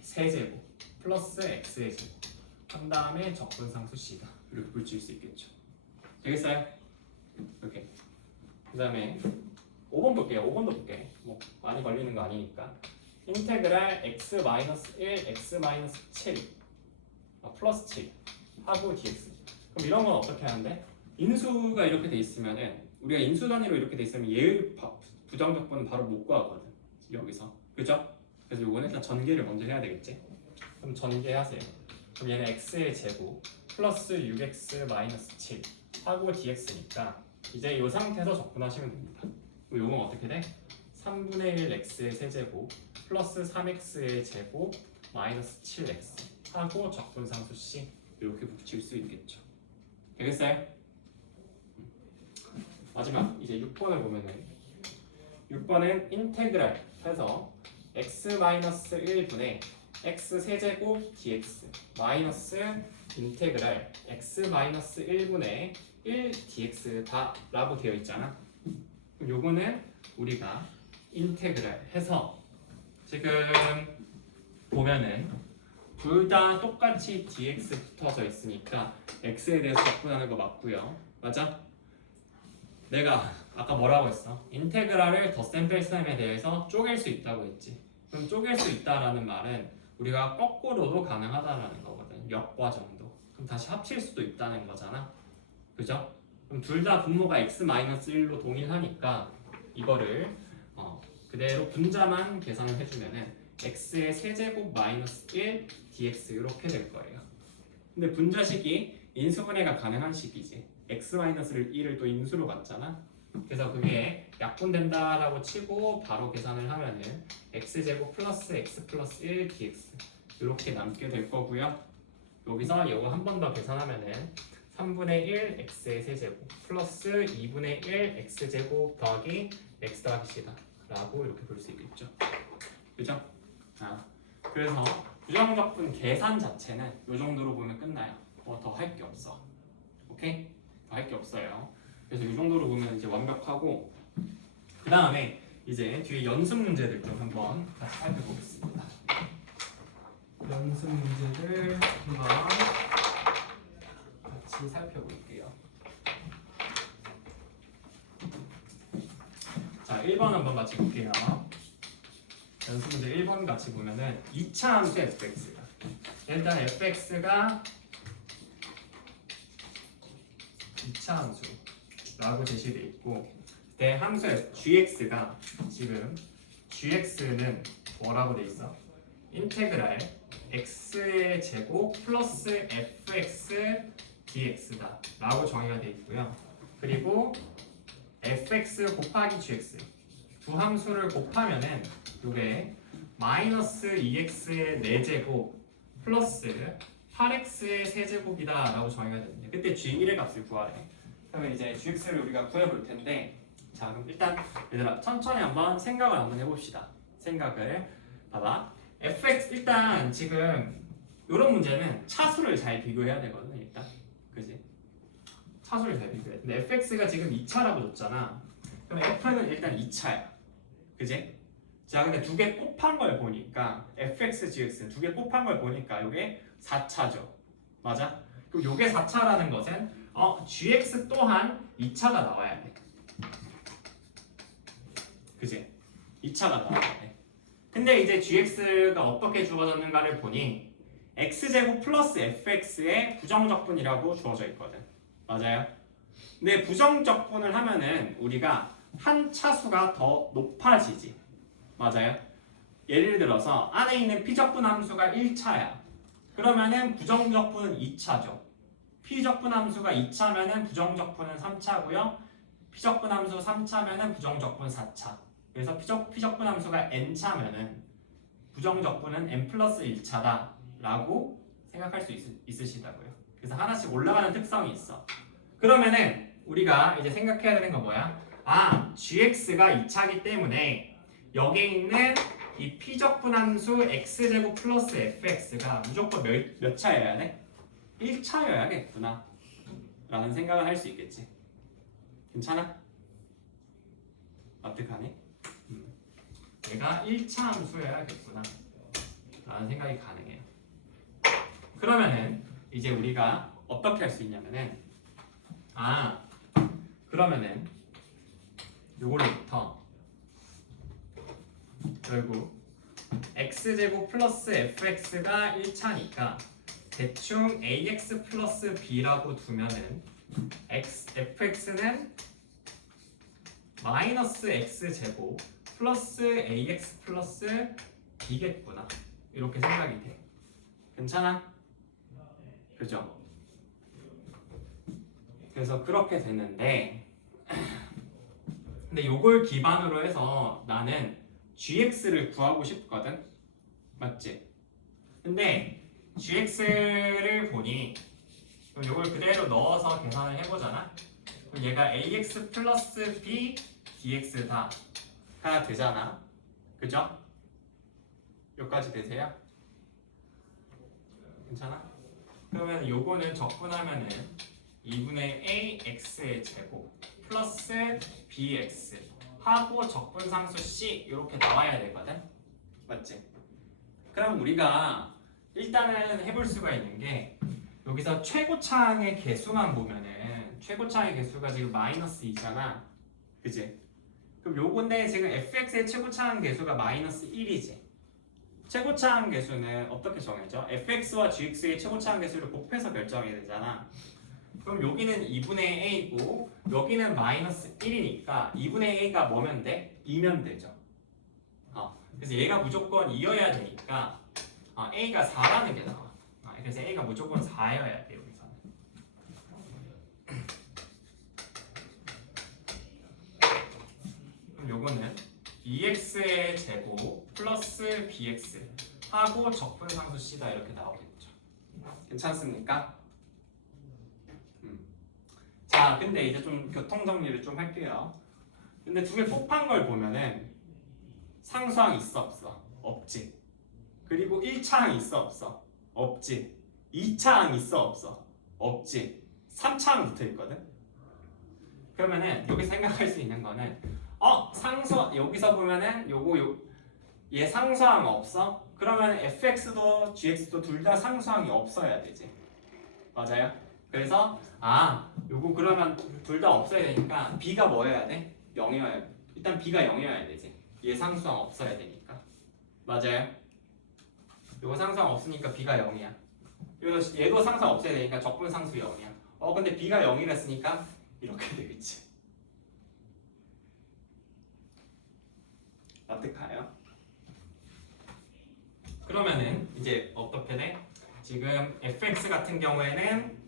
세제곱 플러스 x의 제곱 한 다음에 적분상수 c다. 이렇게 붙일 수 있겠죠. 되겠어요? 이렇게. 그 다음에 5번 볼게요. 5번도 볼게. 뭐 많이 걸리는 거 아니니까. 인테그랄 x-1, x-7 플러스 7 하고 dx. 그럼 이런 건 어떻게 하는데? 인수가 이렇게 돼 있으면은 우리가 인수 단위로 이렇게 돼 있으면 얘의 부정적분은 바로 못 구하거든. 여기서. 그죠? 그래서 요거는 일단 전개를 먼저 해야 되겠지. 그럼 전개하세요. 그럼 얘는 x의 제곱 플러스 6x-7 하고 dx니까 이제 이 상태에서 적분하시면 됩니다. 그럼 요건 어떻게 돼? 3분의 1 x의 세제곱 플러스 3x의 제곱 마이너스 7x 하고 적분상수 c 이렇게 붙일 수 있겠죠. 되겠어요? 마지막 이제 6번을 보면은 6번은 인테그랄 해서 x-1분의 x 세제곱 dx 마이너스 인테그랄 x-1분의 1 dx 다 라고 되어 있잖아. 그럼 요거는 우리가 인테그랄 해서 지금 보면은 둘 다 똑같이 dx 붙어져 있으니까 x에 대해서 적분하는 거 맞고요. 맞아? 내가 아까 뭐라고 했어? 인테그랄을 덧셈뺄셈에 대해서 쪼갤 수 있다고 했지. 그럼 쪼갤 수 있다라는 말은 우리가 거꾸로도 가능하다라는 거거든. 역과 정도. 그럼 다시 합칠 수도 있다는 거잖아. 그죠? 그럼 둘 다 분모가 x-1로 동일하니까 이거를 그대로 분자만 계산을 해주면은 x의 세제곱 마이너스 1 dx 이렇게 될 거예요. 근데 분자식이 인수분해가 가능한 식이지. x-1을 또 인수로 갔잖아. 그래서 그게 약분된다라고 치고 바로 계산을 하면은 x제곱 플러스 x 플러스 1 dx 이렇게 남게 될 거고요. 여기서 이거 한 번 더 계산하면은 3분의 1 x의 세제곱 플러스 2분의 1 x제곱 더하기 x 더하기 c다 라고 이렇게 볼 수 있겠죠. 그죠? 그래서 부정적분 계산 자체는 이 정도로 보면 끝나요. 뭐 더 할 게 없어. 오케이? 더 할 게 없어요. 그래서 이 정도로 보면 이제 완벽하고 그 다음에 이제 뒤에 연습 문제들 좀 한번 같이 살펴보겠습니다. 연습 문제들 한번 같이 살펴볼게요. 자, 1번 한번 같이 볼게요. 연습 문제 1번 같이 보면은 2차 함수 fx가 일단 fx가 2차 함수라고 제시되어 있고 그때 함수 gx가 지금 gx는 뭐라고 돼 있어? 인테그랄 x의 제곱 플러스 fx dx다 라고 정의가 되어 있고요. 그리고 fx 곱하기 gx 두 함수를 곱하면은 이게 마이너스 2x의 4제곱 플러스 8x의 세제곱이다 라고 정의가 됩니다. 그때 g1의 값을 구하래. 그러면 이제 gx를 우리가 구해볼 텐데 자 그럼 일단 얘들아 천천히 한번 생각을 한번 해봅시다. 생각을 봐봐. fx 일단 지금 이런 문제는 차수를 잘 비교해야 되거든 일단. 그지? 차수를 잘 비교해. 근데 fx가 지금 2차라고 줬잖아. 그럼 f는 일단 2차야. 그지? 자 근데 두 개 곱한 걸 보니까 fx, gx 두 개 곱한 걸 보니까 이게 4차죠. 맞아? 그럼 이게 4차라는 것은 gx 또한 2차가 나와야 돼. 그지? 2차가 나와야 돼. 근데 이제 gx가 어떻게 주어졌는가를 보니 x제곱 플러스 fx의 부정적분이라고 주어져 있거든. 맞아요? 근데 부정적분을 하면은 우리가 한 차수가 더 높아지지. 맞아요? 예를 들어서 안에 있는 피적분 함수가 1차야. 그러면은 부정적분은 2차죠. 피적분 함수가 2차면은 부정적분은 3차고요. 피적분 함수 3차면은 부정적분 4차. 그래서 피적분 함수가 n차면은 부정적분은 n 플러스 1차다 라고 생각할 수 있으시다고요. 그래서 하나씩 올라가는 특성이 있어. 그러면은 우리가 이제 생각해야 되는 건 뭐야? gx가 2차기 때문에 여기에 있는 이 피적분 함수 x제곱 플러스 fx가 무조건 몇 차여야 돼? 1차여야겠구나 라는 생각을 할 수 있겠지. 괜찮아? 납득하네? 얘가 1차 함수여야겠구나 라는 생각이 가능해요. 그러면은 이제 우리가 어떻게 할 수 있냐면은 그러면은 요거로부터 결국 x제곱 플러스 fx가 1차니까 대충 ax 플러스 b라고 두면은 fx는 마이너스 x제곱 플러스 ax 플러스 b겠구나. 이렇게 생각이 돼. 괜찮아? 그죠? 그래서 그렇게 되는데 근데 요걸 기반으로 해서 나는 gx를 구하고 싶거든. 맞지? 근데 gx를 보니 그럼 요걸 그대로 넣어서 계산을 해보잖아. 그럼 얘가 ax 플러스 b dx다가 되잖아. 그죠? 여기까지 되세요? 괜찮아? 그러면 요거는 적분하면은 2분의 a x의 제곱 플러스 bx 하고 적분상수 c 이렇게 나와야 되거든. 맞지? 그럼 우리가 일단은 해볼 수가 있는 게 여기서 최고차항의 개수만 보면은 최고차항의 개수가 지금 마이너스 2잖아. 그치? 그럼 요건데 지금 fx의 최고차항 개수가 마이너스 1이지. 최고차항 개수는 어떻게 정해져? fx와 gx의 최고차항 개수를 곱해서 결정해야 되잖아. 그럼 여기는 2분의 a고 여기는 마이너스 1이니까 2분의 a가 뭐면 돼? 2면 되죠. 그래서 얘가 무조건 2여야 되니까 a가 4라는 게 나와. 그래서 a가 무조건 4여야 돼 여기서는. 그럼 요거는 2x의 제곱 플러스 bx 하고 적분상수 c다 이렇게 나오겠죠. 괜찮습니까? 자, 근데 이제 좀 교통 정리를 좀 할게요. 근데 두 개 곱한 걸 보면은 상수항 있어 없어? 없지. 그리고 1차항 있어 없어? 없지. 2차항 있어 없어? 없지. 3차항 붙어 있거든. 그러면은 여기 생각할 수 있는 거는 상수 여기서 보면은 얘 상수항 없어? 그러면 fx도 gx도 둘 다 상수항이 없어야 되지. 맞아요? 그래서 요거 그러면 둘 다 없어야 되니까 b가 뭐여야 돼? 0이어야 일단 b가 0이어야 되지. 얘 상수항 없어야 되니까. 맞아요? 요거 상수항 없으니까 b가 0이야. 얘도 상수항 없어야 되니까 적분 상수 0이야. 근데 b가 0이랬으니까 이렇게 되겠지. 납득가요? 그러면은 이제 어떻게 돼? 지금 fx 같은 경우에는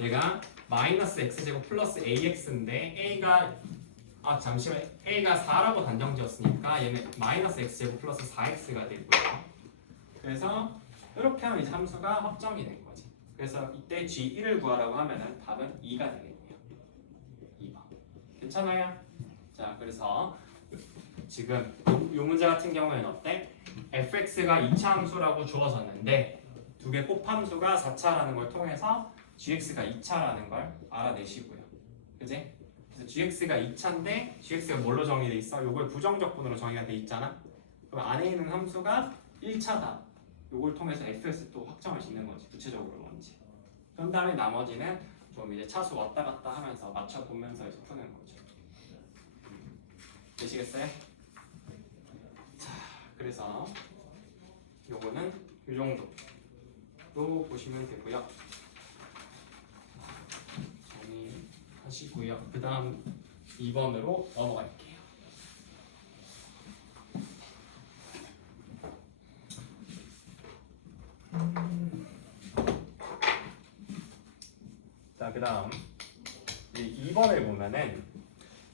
얘가 마이너스 x제곱 플러스 ax인데 a가 잠시만 a가 4라고 단정지었으니까 얘는 마이너스 x제곱 플러스 4x가 되고요. 그래서 이렇게 하면 이제 함수가 확정이 된 거지. 그래서 이때 g1을 구하라고 하면은 답은 2가 되겠네요. 2번. 괜찮아요? 자, 그래서 지금 요 문제 같은 경우에는 어때? fx가 2차 함수라고 주어졌는데 두 개 곱함수가 4차라는 걸 통해서 gx가 2차라는 걸 알아내시고요. 그지? 그래서 gx가 2차인데 gx가 뭘로 정의돼 있어? 요걸 부정적분으로 정의가 돼 있잖아. 그럼 안에 있는 함수가 1차다. 요걸 통해서 fx 또 확정할 수 있는 거지. 구체적으로 뭔지. 그런 다음에 나머지는 좀 이제 차수 왔다 갔다 하면서 맞춰보면서 이제 푸는 거죠. 되시겠어요? 자, 그래서 요거는 이 정도로 보시면 되고요. 정리하시고요. 그 다음 2번으로 넘어갈게요. 자, 그 다음 2번을 보면은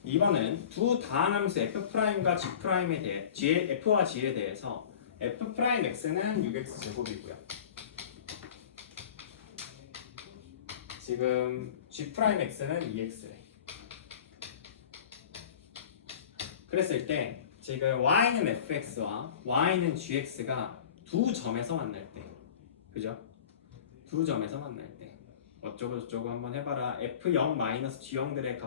2번은 두 다항함수 f'과 g'에 대해 f와 g에 대해서 f'x는 6x 제곱이고요. 지금 g'x는 2x래. 그랬을 때 지금 y는 fx와 y는 gx가 두 점에서 만날 때, 그죠? 두 점에서 만날 때 어쩌고 저쩌고 한번 해봐라. f0-g0들의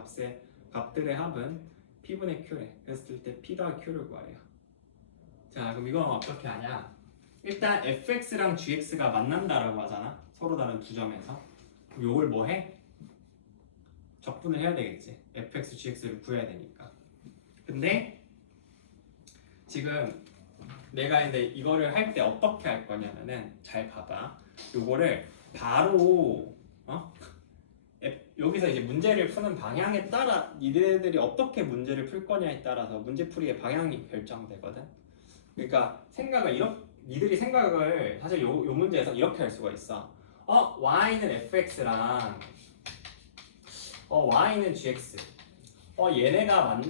값들의 합은 p분의 q래. 그랬을 때 p 더하기 q를 구하래요. 자, 그럼 이건 어떻게 하냐? 일단 fx랑 gx가 만난다라고 하잖아. 서로 다른 두 점에서. 그럼 요걸 뭐 해? 적분을 해야 되겠지. fx, gx를 구해야 되니까. 근데 지금 내가 근데 이거를 할 때 어떻게 할 거냐면은 잘 봐봐. 요거를 바로 여기서 이제 문제를 푸는 방향에 따라 니네들이 어떻게 문제를 풀 거냐에 따라서 문제풀이의 방향이 결정되거든. 그러니까 생각을 니들이 생각을 사실 요 문제에서 이렇게 할 수가 있어. y는 fx랑 y는 gx. 얘네가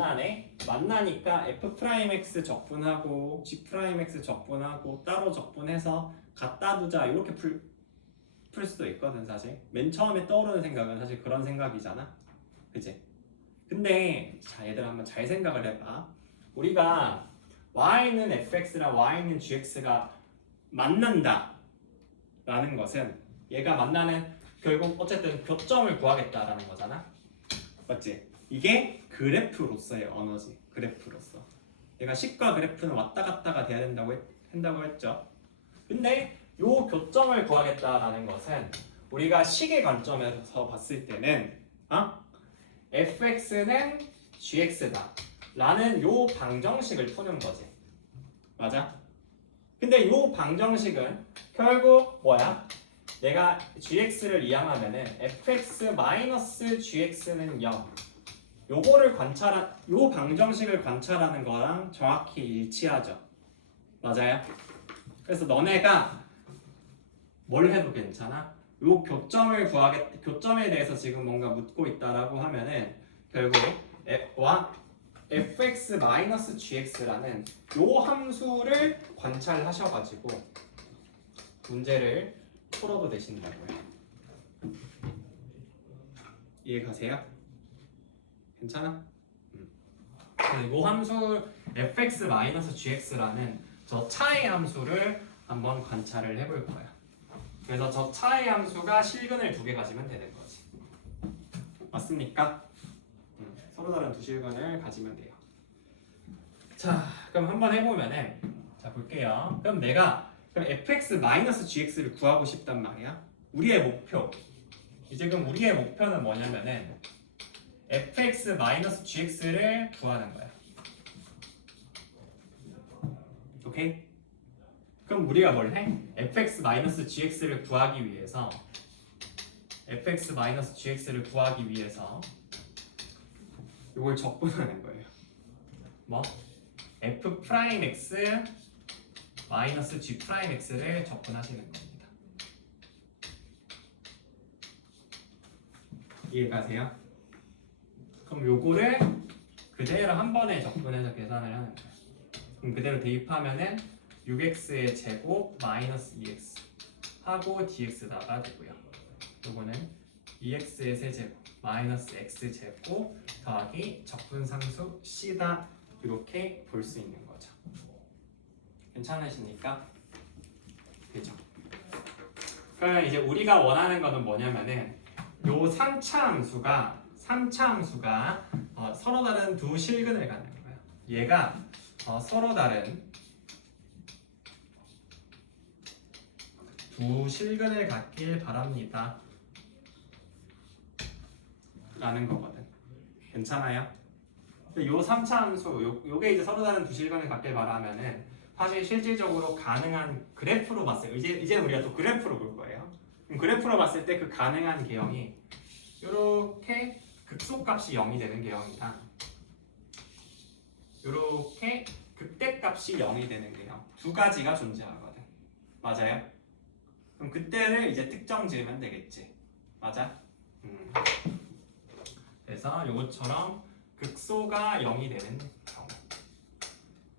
만나니까 f'x 적분하고 g'x 적분하고 따로 적분해서 갖다 두자 이렇게 풀 수도 있거든. 사실 맨 처음에 떠오르는 생각은 사실 그런 생각이잖아, 그치? 근데 자, 얘들 한번 잘 생각을 해봐. 우리가 y는 fx랑 y는 gx가 만난다 라는 것은 얘가 만나는 결국 어쨌든 교점을 구하겠다라는 거잖아, 맞지? 이게 그래프로서의 언어지. 그래프로서 얘가 식과 그래프는 왔다 갔다가 돼야 한다고 했죠. 근데 요 교점을 구하겠다라는 것은 우리가 식의 관점에서 봤을 때는 fx는 gx다 라는 요 방정식을 푸는 거지. 맞아? 근데 요 방정식은 결국 뭐야? 내가 gx를 이항하면은 fx-gx는 0. 요거를 요 방정식을 관찰하는 거랑 정확히 일치하죠. 맞아요? 그래서 너네가 뭘 해도 괜찮아? 요 교점에 대해서 지금 뭔가 묻고 있다라고 하면은 결국 fx-gx라는 요 함수를 관찰하셔가지고 문제를 풀어도 되신다고요. 이해 가세요? 괜찮아? 이 함수 fx-gx라는 저 차의 함수를 한번 관찰을 해볼 거야. 그래서 저 차의 함수가 실근을 2개 가지면 되는 거지. 맞습니까? 서로 다른 두 실근을 가지면 돼요. 자, 그럼 한번 해보면은 자 볼게요. 그럼 fx-gx를 구하고 싶단 말이야. 우리의 목표. 이제 그럼 우리의 목표는 뭐냐면은 fx-gx를 구하는 거야. 오케이? 그럼 우리가 뭘 해? fx-gx를 구하기 위해서 이걸 적분하는 거예요. 뭐? f'x-g'x를 적분하시는 겁니다. 이해가세요? 그럼 요거를 그대로 한 번에 적분해서 계산을 하는 거예요. 그럼 그대로 대입하면은 6x의 제곱 마이너스 2x 하고 dx가 빠지고요. 요거는 2x의 세제곱 마이너스 x제곱 더하기 적분상수 c다 이렇게 볼 수 있는 거죠. 괜찮으십니까? 그죠? 그러면 이제 우리가 원하는 거는 뭐냐면은 요 3차 함수가 서로 다른 두 실근을 갖는 거예요. 얘가 서로 다른 두 실근을 갖길 바랍니다 라는 거거든. 괜찮아요? 요 3차 함수 요게 이제 서로 다른 두 실근을 갖길 바라면은 사실 실질적으로 가능한 그래프로 봤어요. 이제는 우리가 또 그래프로 볼 거예요. 그럼 그래프로 봤을 때 그 가능한 개형이 요렇게 극소값이 0이 되는 개형이랑 요렇게 극대값이 0이 되는 개형 두 가지가 존재하거든. 맞아요? 그럼 그때를 이제 특정 지으면 되겠지. 맞아? 그래서 요것처럼 극소가 0이 되는 경우,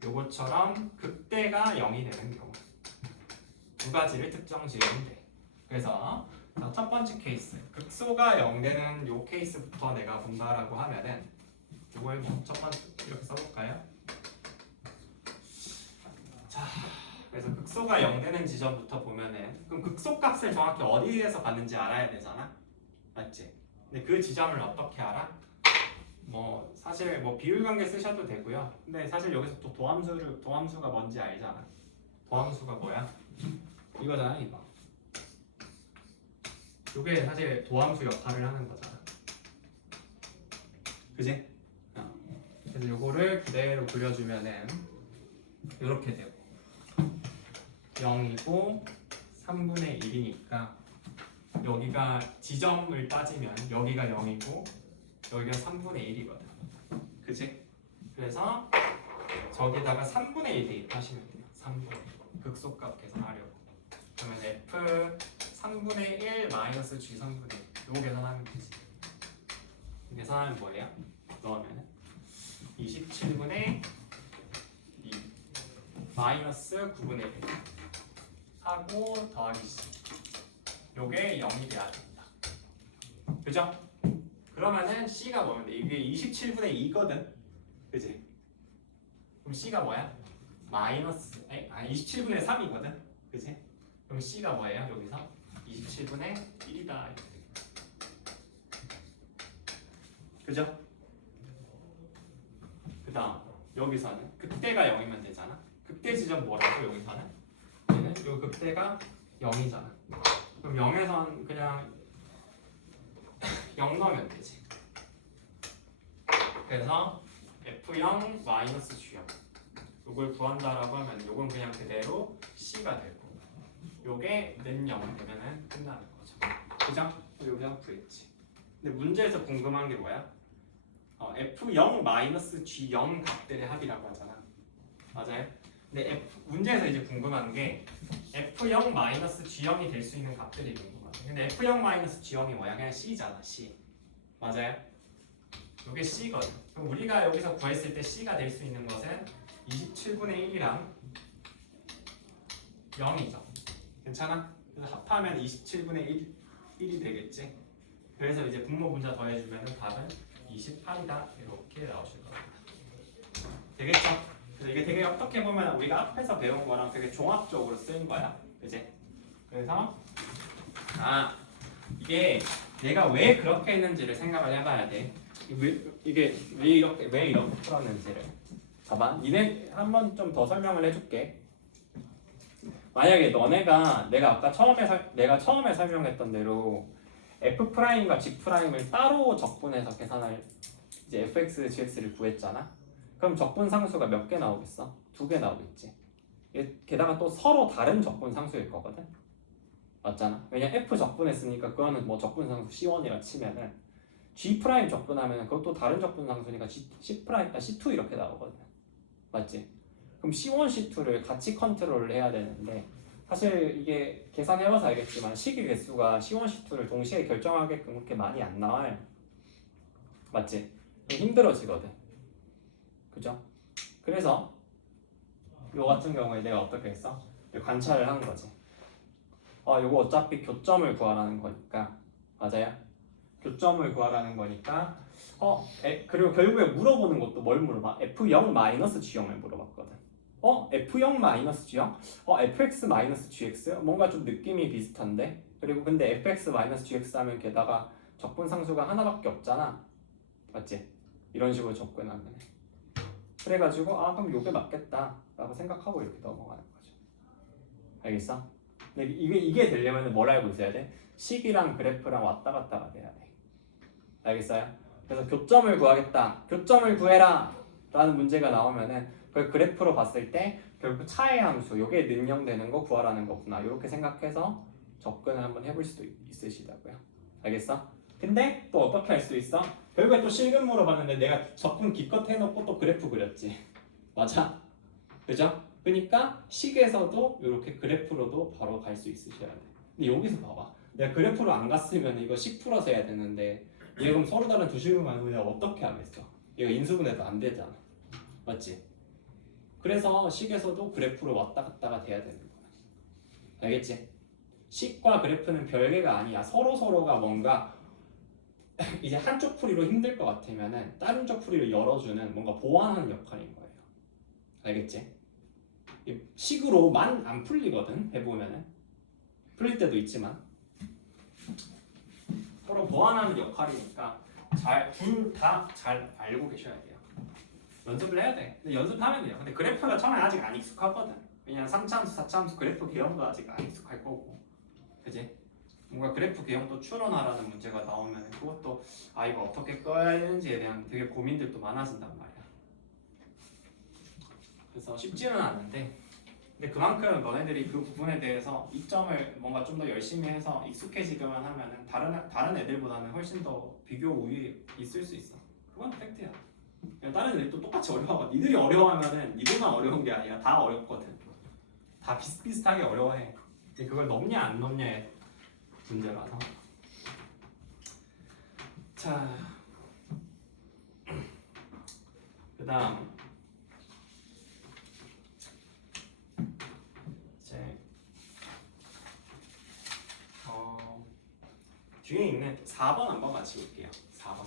요것처럼 극대가 0이 되는 경우 두 가지를 특정 지으면 돼. 그래서 첫 번째 케이스, 극소가 0 되는 요 케이스부터 내가 본다라고 하면은 이걸 첫 번째 이렇게 써볼까요? 자, 그래서 극소가 0 되는 지점부터 보면은 그럼 극소값을 정확히 어디에서 받는지 알아야 되잖아, 맞지? 근데 그 지점을 어떻게 알아? 뭐 사실 뭐 비율관계 쓰셔도 되고요. 근데 사실 여기서 또 도함수가 뭔지 알잖아. 도함수가 뭐야? 이거잖아, 이거. 이게 사실 도함수 역할을 하는 거잖아. 그지? 그래서 요거를 그대로 그려주면은 이렇게 되고 0이고 3분의 1이니까 여기가 지점을 따지면 여기가 0이고 여기가 3분의 1이거든. 그치? 그래서 저기다가 3분의 1 대입하시면 돼요. 3분의 1. 극소값 계산하려고. 그러면 F 3분의 1 마이너스 G 3분의 1. 요거 계산하면 되지. 계산하면 뭐예요? 넣으면 27분의 2 마이너스 9분의 1 하고 더하기 C. 요게 0이 돼야 된다. 그죠? 그러면은 C가 뭐면 돼? 이게 27분의 2거든. 그지? 그럼 C가 뭐야? 마이너스 27분의 3이거든. 그지? 그럼 C가 뭐예요? 여기서 27분의 1이다. 그죠? 그 다음 여기서는 극대가 0이면 되잖아. 극대 지점 뭐라고 여기서는? 얘는 요 극대가 0이잖아. 그럼 0에선 그냥 0 넣으면 되지. 그래서 F0 마이너스 G0 요걸 구한다라고 하면 요건 그냥 그대로 C가 되고 요게 는 0 되면은 끝나는 거죠. 그죠? 여기서 구했지. 근데 문제에서 궁금한 게 뭐야? F0 마이너스 G0 값들의 합이라고 하잖아. 맞아요? 근데 문제에서 이제 궁금한 게 F0 마이너스 G0이 될 수 있는 값들이 궁금하네. 근데 F0 마이너스 G0이 뭐야? 그냥 C잖아. C. 맞아요? 이게 C거든. 그럼 우리가 여기서 구했을 때 C가 될 수 있는 것은 27분의 1이랑 0이죠. 괜찮아? 그래서 합하면 27분의 1이 되겠지. 그래서 이제 분모 분자 더해주면 답은 28이다. 이렇게 나오실 겁니다. 되겠죠? 그래서 이게 되게 어떻게 보면 우리가 앞에서 배운 거랑 되게 종합적으로 쓰인 거야. 그지? 그래서 이게 내가 왜 그렇게 했는지를 생각을 해봐야 돼. 이게 왜 이렇게 풀었는지를. 봐봐. 니네 한번 좀 더 설명을 해줄게. 만약에 너네가 내가 처음에 설명했던 대로 F'과 G'을 따로 적분해서 계산을 이제 fx, gx를 구했잖아. 그럼 적분 상수가 몇 개 나오겠어? 2개 나오겠지. 게다가 또 서로 다른 적분 상수일 거거든. 맞잖아. 왜냐 F 적분했으니까 그거는 뭐 적분 상수 C1이라 치면은 G' 적분하면 그것도 다른 적분 상수니까 C2 이렇게 나오거든. 맞지? 그럼 C1, C2를 같이 컨트롤을 해야 되는데 사실 이게 계산해봐서 알겠지만 식의 개수가 C1, C2를 동시에 결정하게끔 그렇게 많이 안 나와요. 맞지? 힘들어지거든. 그죠? 그래서 요 같은 경우에 내가 어떻게 했어? 관찰을 한 거지. 요거 어차피 교점을 구하라는 거니까. 맞아요? 교점을 구하라는 거니까 그리고 결국에 물어보는 것도 뭘 물어봐? F0 마이너스 G형을 물어봤거든. F0 마이너스 G형? Fx 마이너스 Gx? 뭔가 좀 느낌이 비슷한데? 그리고 근데 Fx 마이너스 Gx 하면 게다가 적분 상수가 하나밖에 없잖아. 맞지? 이런 식으로 접근하면. 그래가지고 그럼 요게 맞겠다 라고 생각하고 이렇게 넘어가는 거죠. 알겠어? 근데 이게 되려면 뭘 알고 있어야 돼? 식이랑 그래프랑 왔다 갔다가 돼야 돼. 알겠어요? 그래서 교점을 구하겠다. 교점을 구해라 라는 문제가 나오면은 그걸 그래프로 봤을 때 결국 차의 함수 요게 능령되는 거 구하라는 거구나 이렇게 생각해서 접근을 한번 해볼 수도 있으시다고요. 알겠어? 근데 또 어떻게 할 수 있어? 결국에 또 실근 물어봤는데 내가 접근 기껏 해놓고 또 그래프 그렸지. 맞아? 그죠? 그러니까 식에서도 이렇게 그래프로도 바로 갈 수 있으셔야 돼. 근데 여기서 봐봐. 내가 그래프로 안 갔으면 이거 식 풀어서 해야 되는데 얘 그럼 서로 다른 두 식을 만들면 내가 어떻게 하겠어? 얘가 인수분해도 안 되잖아. 맞지? 그래서 식에서도 그래프로 왔다 갔다가 돼야 되는 거야. 알겠지? 식과 그래프는 별개가 아니야. 서로가 뭔가 이제 한쪽 풀이로 힘들 것 같으면은 다른 쪽 풀이를 열어주는 뭔가 보완하는 역할인 거예요. 알겠지? 식으로만 안 풀리거든. 해보면은 풀릴 때도 있지만 서로 보완하는 역할이니까 둘 다 잘 알고 계셔야 돼요. 연습을 해야 돼. 근데 연습하면 돼요. 근데 그래프가 처음에 아직 안 익숙하거든. 왜냐면 3차함수, 4차함수 그래프 개형도 아직 안 익숙할 거고. 그지? 뭔가 그래프 개형도 추론하라는 문제가 나오면 그것도 이거 어떻게 꺼야 되는지에 대한 되게 고민들도 많아진단 말이야. 그래서 쉽지는 않은데 근데 그만큼 너네들이 그 부분에 대해서 이점을 뭔가 좀 더 열심히 해서 익숙해지기만 하면은 다른 애들보다는 훨씬 더 비교 우위에 있을 수 있어. 그건 팩트야. 그냥 다른 애들이 또 똑같이 어려워하고 니들이 어려워하면은 니들만 어려운 게 아니라 다 어렵거든. 다 비슷비슷하게 어려워해. 근데 그걸 넘냐 안 넘냐의 문제라서. 자, 그다음 이제 뒤에 있는 4번 한번 같이 볼게요. 4번.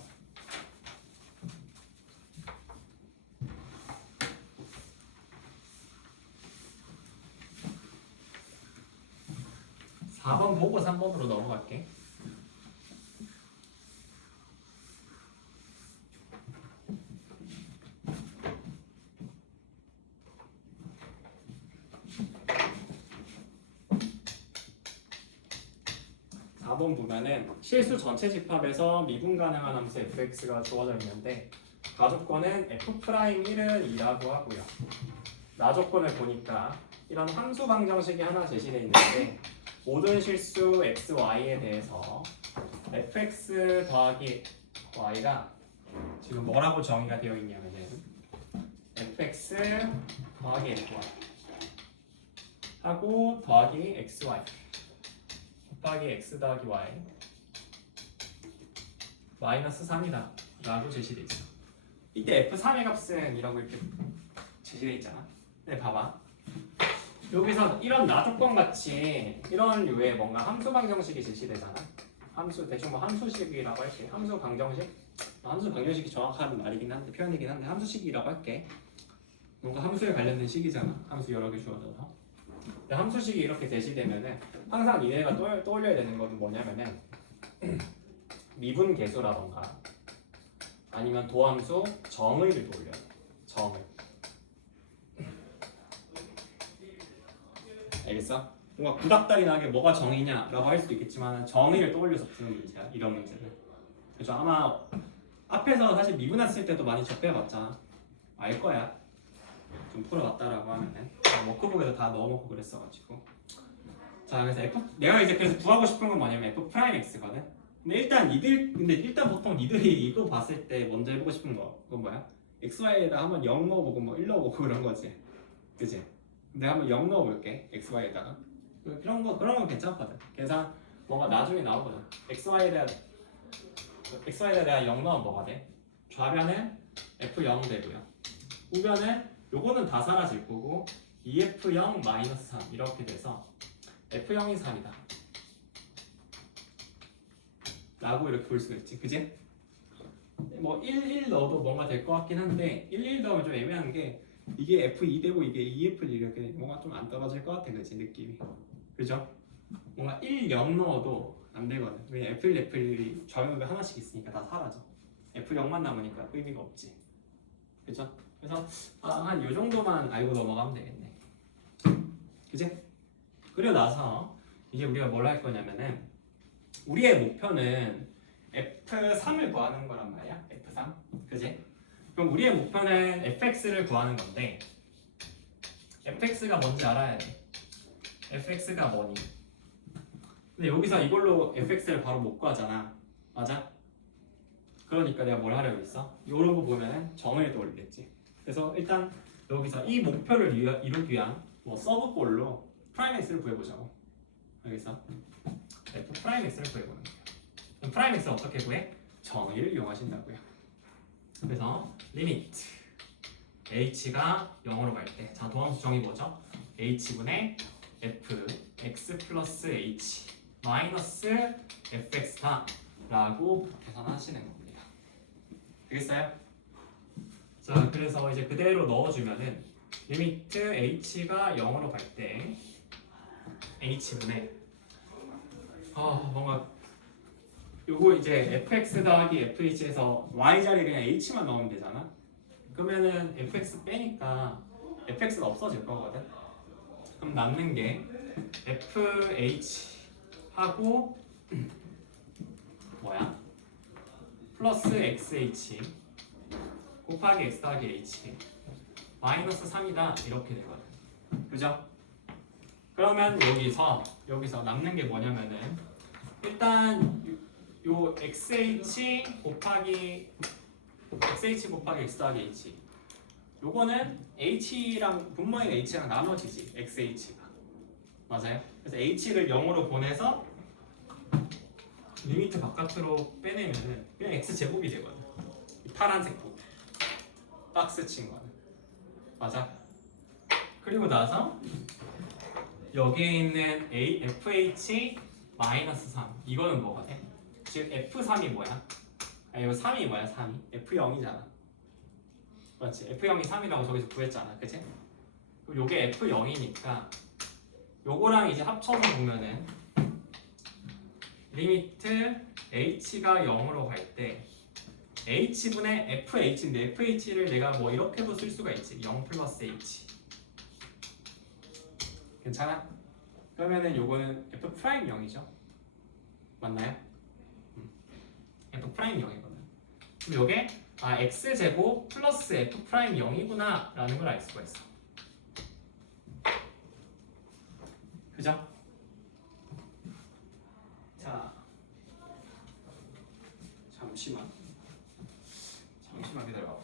4번 보고 3번으로 넘어갈게. 번 보면은 실수 전체 집합에서 미분 가능한 함수 fx가 주어져 있는데 가조건은 f'1은 2라고 하고요. 나조건을 보니까 이런 함수 방정식이 하나 제시되어 있는데 모든 실수 x, y에 대해서 fx 더하기 y가 지금 뭐라고 정의가 되어 있냐면은 fx 더하기 fy 하고 더하기 xy 곱하기 x 더하기 y 마이너스 3이다 라고 제시되어 있어. 이때 f3의 값은 이라고 이렇게 제시되어 있잖아. 근데 봐봐, 여기서 이런 나조건 같이 이런 류의 뭔가 함수 방정식이 제시되잖아. 함수 대충 뭐 함수식이라고 할게. 함수 방정식? 함수 방정식이 정확한 말이긴 한데 표현이긴 한데 함수식이라고 할게. 뭔가 함수에 관련된 식이잖아. 함수 여러 개 주어져서. 근데 함수식이 이렇게 제시되면은 항상 이네가 떠올려야 되는 건 뭐냐면은 미분 계수라던가 아니면 도함수 정의를 떠올려야 돼. 정의. 알겠어? 뭔가 구닥다리 나게 뭐가 정의냐라고 할 수도 있겠지만 정의를 떠올려서 푸는 문제야. 이런 문제는. 그래서 아마 앞에서 사실 미분했을 때도 많이 접해봤잖아. 알 거야. 좀 풀어봤다라고 하면은 워크북에서 다 넣어놓고 그랬어가지고. 자, 그래서 내가 이제 그래서 구하고 싶은 건 뭐냐면 f'(x)거든. 근데 일단 보통 니들이 이거 봤을 때 먼저 해보고 싶은 그건 뭐야? xy에다 한번 0 넣어보고 뭐 1 넣어보고 그런 거지. 그치? 내가 한번 0 넣어볼게. xy에다가. 그런 거 괜찮거든. 계산 뭔가 나중에 나오거든. xy에다 내가 0 넣으면 뭐가 돼? 좌변은 f0 되고요. 우변은 요거는 다 사라질 거고 2f0 마이너스 3 이렇게 돼서 f0이 3이다 라고 이렇게 볼 수가 있지. 그지? 뭐 1 넣어도 뭔가 될 것 같긴 한데 1 넣으면 좀 애매한 게 이게 f2 되고 이게 2f1 이렇게 뭔가 좀 안 떨어질 것 같아. 그치? 느낌이. 그죠? 뭔가 0 넣어도 안 되거든. 왜냐면 f1, f1이 좌변에 하나씩 있으니까 다 사라져. f0만 남으니까 의미가 없지. 그죠? 그래서 한 요 정도만 알고 넘어가면 되겠네. 그치? 그리고 나서 이제 우리가 뭘 할 거냐면은 우리의 목표는 f3을 구하는 거란 말이야. f3. 그치? 그럼 우리의 목표는 fx를 구하는 건데 fx가 뭔지 알아야 돼. fx가 뭐니? 근데 여기서 이걸로 fx를 바로 못 구하잖아. 맞아? 그러니까 내가 뭘 하려고 했어? 이런 거 보면은 정의를 떠올리겠지. 그래서 일단 여기서 이 목표를 이루기 위한 뭐 서브볼로 프라임 x를 구해보자고. 알겠어? f 프라임 x를 구해보는 거예요. 그럼 프라임 x를 어떻게 구해? 정의를 이용하신다고요. 그래서 리미트 h가 0으로 갈 때, 자 도함수 정의 뭐죠? h분의 f x 플러스 h 마이너스 fx다 라고 계산하시는 겁니다. 되겠어요? 자, 그래서 이제 그대로 넣어주면은 리미트 h가 0으로 갈 때 h분의 뭔가 요거 이제 fx 더하기 fh에서 y 자리에 그냥 h만 넣으면 되잖아. 그러면은 fx 빼니까 fx가 없어질 거거든. 그럼 남는 게 fh 하고 뭐야? 플러스 xh 곱하기 x 더하기 h 마이너스 3이다 이렇게 되거든. 그죠? 그러면 여기서 남는 게 뭐냐면은 일단 요 xh 곱하기 x 더하기 h 요거는 h랑 분모인 h랑 나눠지지 xh가 맞아요? 그래서 h를 0으로 보내서 리미트 바깥으로 빼내면은 그냥 x제곱이 되거든. 이 파란색 부분 박스 친 거는 맞아? 그리고 나서 여기에 있는 fh-3 이거는 뭐가 돼? 지금 f3이 뭐야? 아 이거 3이 뭐야? 3이? f0이잖아 맞지? f0이 3이라고 저기서 구했잖아 그치? 그럼 요게 f0이니까 요거랑 이제 합쳐서 보면은 리미트 h가 0으로 갈 때 h분의 fh인데 fh를 내가 뭐 이렇게도 쓸 수가 있지 0 플러스 h 괜찮아? 그러면은 요거는 f 프라임 0이죠 맞나요? f 프라임 0이거든 그럼 요게 x제곱 플러스 f 프라임 0이구나 라는 걸 알 수가 있어 그죠? 자 잠시만 기다려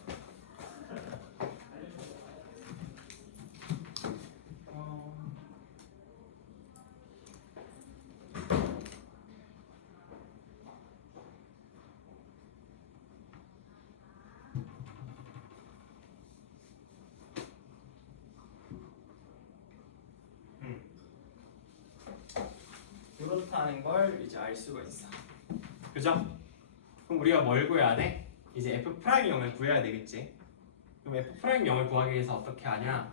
이렇다는 걸 이제 알 수가 있어 그죠? 그럼 우리가 뭘 구해야 돼? 이제 f 프라임 0을 구해야 되겠지. 그럼 f 프라임 0을 구하기 위해서 어떻게 하냐?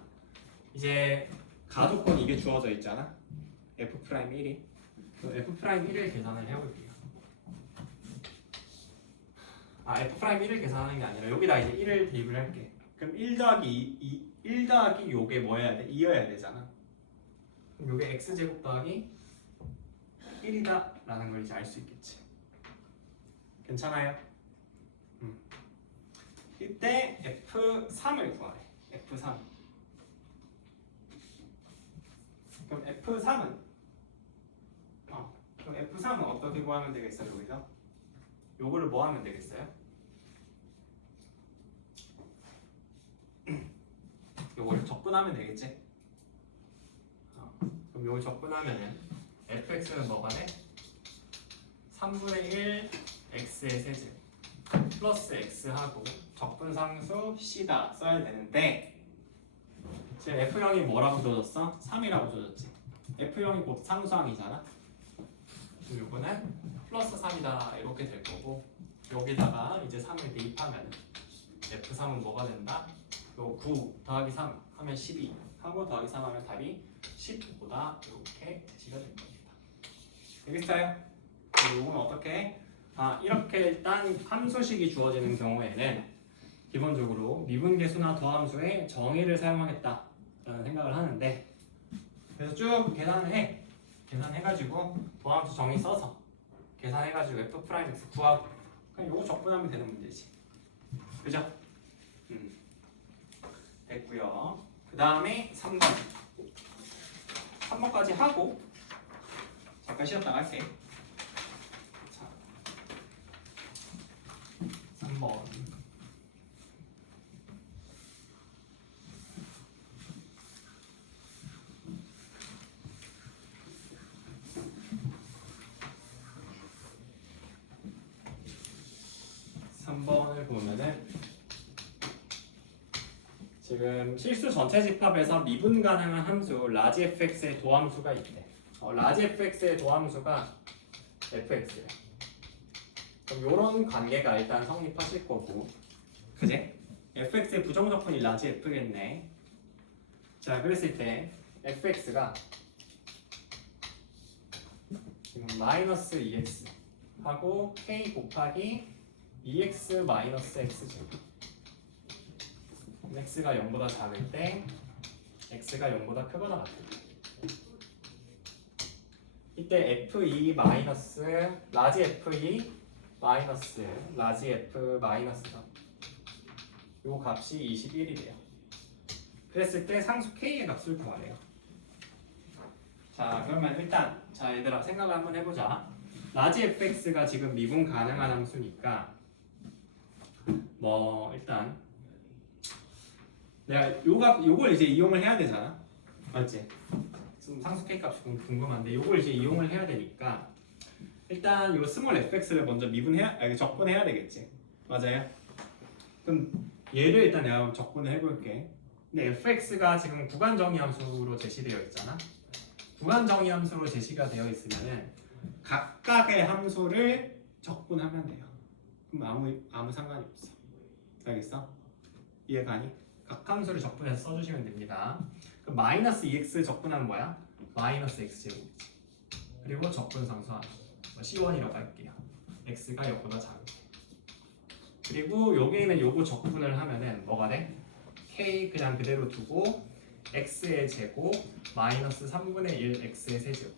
이제 가도권 이게 주어져 있잖아. f 프라임 1이. 그럼 f 프라임 1을 계산을 해볼게요. f 프라임 1을 계산하는 게 아니라 여기다 이제 1을 대입을 할게. 그럼 1 더하기 1 더하기 요게 뭐 해야 돼? 2여야 되잖아. 그럼 요게 x제곱 더하기 1이다 라는 걸 이제 알 수 있겠지. 괜찮아요? 이때 F3을 구하래. F3. 그럼 F3은 어떻게 구하면 되겠어요? 여기서 요거를 뭐 하면 되겠어요? 요거를 적분하면 되겠지? 그럼 요걸 적분하면은 fx는 뭐가 돼? 3분의 1 x의 세제곱 플러스 x하고 적분상수 c다 써야 되는데 지금 f0이 뭐라고 줘줬어? 3이라고 줘줬지. f0이 곧 상수항이잖아. 그럼 요거는 플러스 3이다 이렇게 될 거고 여기다가 이제 3을 대입하면 f3은 뭐가 된다? 요 9 더하기 3 하면 12 하고 더하기 3 하면 답이 15다 이렇게 제시가 될 겁니다. 되겠어요? 요건 어떻게 해? 이렇게 일단 함수식이 주어지는 경우에는 기본적으로 미분계수나 더함수의 정의를 사용하겠다라는 생각을 하는데 그래서 쭉 계산을 해. 계산해가지고 더함수 정의 써서 계산해가지고 f'(x) 구하고 그냥 요거 적분하면 되는 문제지. 그죠? 됐고요. 그 다음에 3번. 3번까지 하고 잠깐 쉬었다 갈게. 자, 3번. 을 보면은 지금 실수 전체 집합에서 미분 가능한 함수 라지 fx의 도함수가 있대. 라지 fx의 도함수가 fx래. 그럼 이런 관계가 일단 성립하실 거고, 그제? fx의 부정적분이 라지 f겠네. 자, 그랬을 때 fx가 지금 마이너스 2x 하고 k 곱하기 2x 마이너스 x제곱. x가 0보다 작을 때 x가 0보다 크거나 같을 때 이때 f2 마이너스 라지 f2 마이너스 라지 f 마이너스가 요 값이 21이 돼요. 그랬을 때 상수 k의 값을 구하래요. 자 그러면 일단 자 얘들아 생각을 한번 해보자. 라지 fx가 지금 미분 가능한 함수니까 뭐 일단 내가 요걸 이제 이용을 해야 되잖아. 맞지? 지금 상수 k 값이 궁금한데 요걸 이제 이용을 해야 되니까 일단 요 스몰 fx를 먼저 적분해야 되겠지. 맞아요? 그럼 얘를 일단 내가 적분을 해볼게. 근데 fx가 지금 구간 정의 함수로 제시되어 있잖아. 구간 정의 함수로 제시가 되어 있으면은 각각의 함수를 적분하면 돼요. 그럼 아무 상관이 없어. 알겠어? 이해가니? 각 함수를 적분해서 써주시면 됩니다. 그럼 마이너스 2x 적분하면 뭐야? 마이너스 x제곱이지. 그리고 적분 상수하나 C1이라고 할게요. x가 0보다 작은. 그리고 여기는 요거 적분을 하면은 뭐가 돼? k 그냥 그대로 두고 x의 제곱 마이너스 3분의 1 x의 세제곱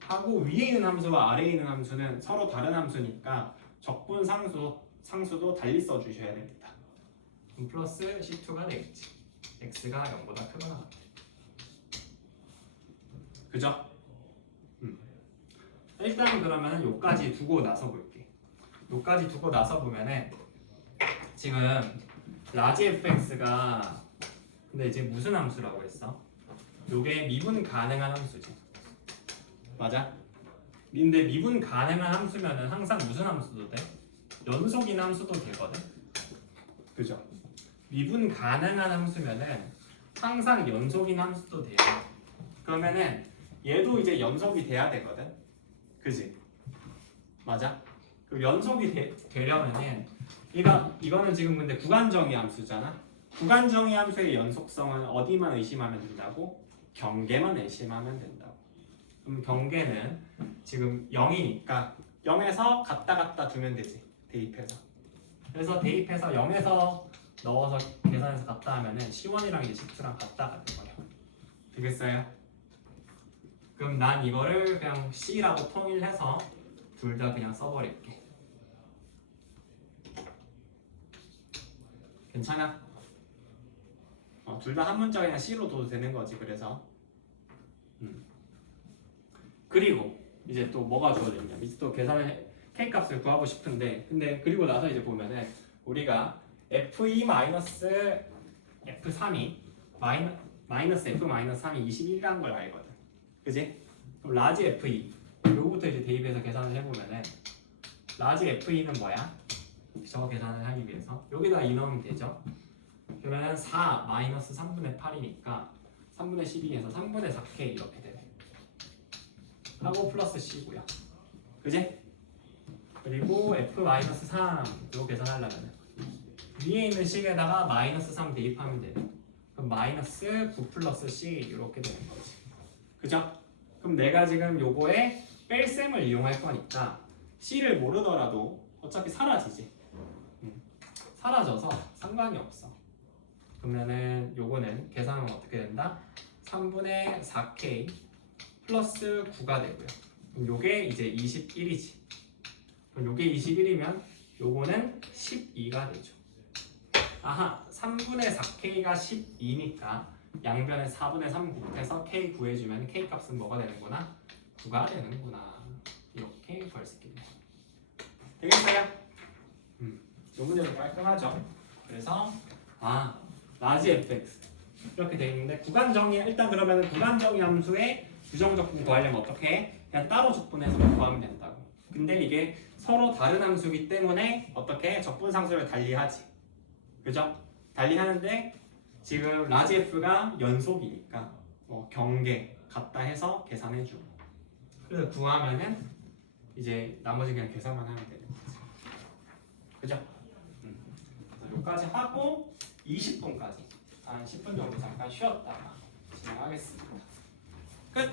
하고 위에 있는 함수와 아래에 있는 함수는 서로 다른 함수니까 적분 상수도 달리 써주셔야 됩니다. 그럼 플러스 C2가 되겠지. x가 0보다 크거나 같아. 그죠? 일단 그러면 요까지 두고 나서 볼게. 요까지 두고 나서 보면은 지금 라지 fx가 근데 이제 무슨 함수라고 했어? 요게 미분 가능한 함수지. 맞아? 근데 미분 가능한 함수면은 항상 무슨 함수도 돼? 연속인 함수도 되거든. 그죠? 미분 가능한 함수면은 항상 연속인 함수도 돼요. 그러면은 얘도 이제 연속이 돼야 되거든. 그지? 맞아? 그 연속이 되려면은 이거는 지금 근데 구간정의 함수잖아. 구간정의 함수의 연속성은 어디만 의심하면 된다고? 경계만 의심하면 된다고. 그럼 경계는 지금 0이니까 0에서 갔다 두면 되지. 대입해서. 그래서 대입해서 0에서 넣어서 계산해서 갔다 하면은 C1이랑 이제 C2랑 같다 같은 거예요. 되겠어요? 그럼 난 이거를 그냥 C라고 통일해서 둘 다 그냥 써버릴게. 괜찮아? 둘 다 한 문자 그냥 C로 둬도 되는 거지. 그래서 그리고 이제 또 뭐가 주어졌냐? 이제 또 계산을 K 값을 구하고 싶은데 근데 그리고 나서 이제 보면은 우리가 F2 마이너스 F3이 마이너스 F 마이너스 3이 21이라는 걸 알거든. 그지? 그럼 라지 F2 요거부터 이제 대입해서 계산을 해보면은 라지 F2는 뭐야? 저거 계산을 하기 위해서 여기다 2 넣으면 되죠. 그러면 4 마이너스 3분의 8이니까 3분의 12에서 3분의 4K 이렇게 되네. 하고 플러스 C고요. 그지? 그리고 F 마이너스 3 이거 계산하려면 위에 있는 식에다가 마이너스 3 대입하면 돼요. 그럼 마이너스 9 플러스 C 이렇게 되는 거지. 그죠? 그럼 내가 지금 요거에 뺄셈을 이용할 거니까 C를 모르더라도 어차피 사라지지. 사라져서 상관이 없어. 그러면은 요거는 계산은 어떻게 된다? 3분의 4K 플러스 9가 되고요. 그럼 요게 이제 21이지. 그럼 요게 21이면 요거는 12가 되죠. 아하, 3분의 4K가 12니까 양변에 4분의 3 곱해서 K 구해주면 K 값은 뭐가 되는구나? 9가 되는구나. 이렇게 구할 수 있겠네요. 되겠어요? 요 문제는 깔끔하죠? 그래서 라지 fx 이렇게 되어 있는데 구간 정의 일단 그러면 구간 정의 함수의 규정 적분 구하려면 어떻게 해? 그냥 따로 적분해서 구하면 된다고. 근데 이게 서로 다른 함수이기 때문에 어떻게 적분 상수를 달리하지. 그죠? 달리하는데 지금 라지 f가 연속이니까 경계 같다 해서 계산해주고 그래서 구하면은 이제 나머지 그냥 계산만 하면 되는 거지. 그죠? 여기까지 하고 20분까지 한 10분 정도 잠깐 쉬었다가 진행하겠습니다. 끝!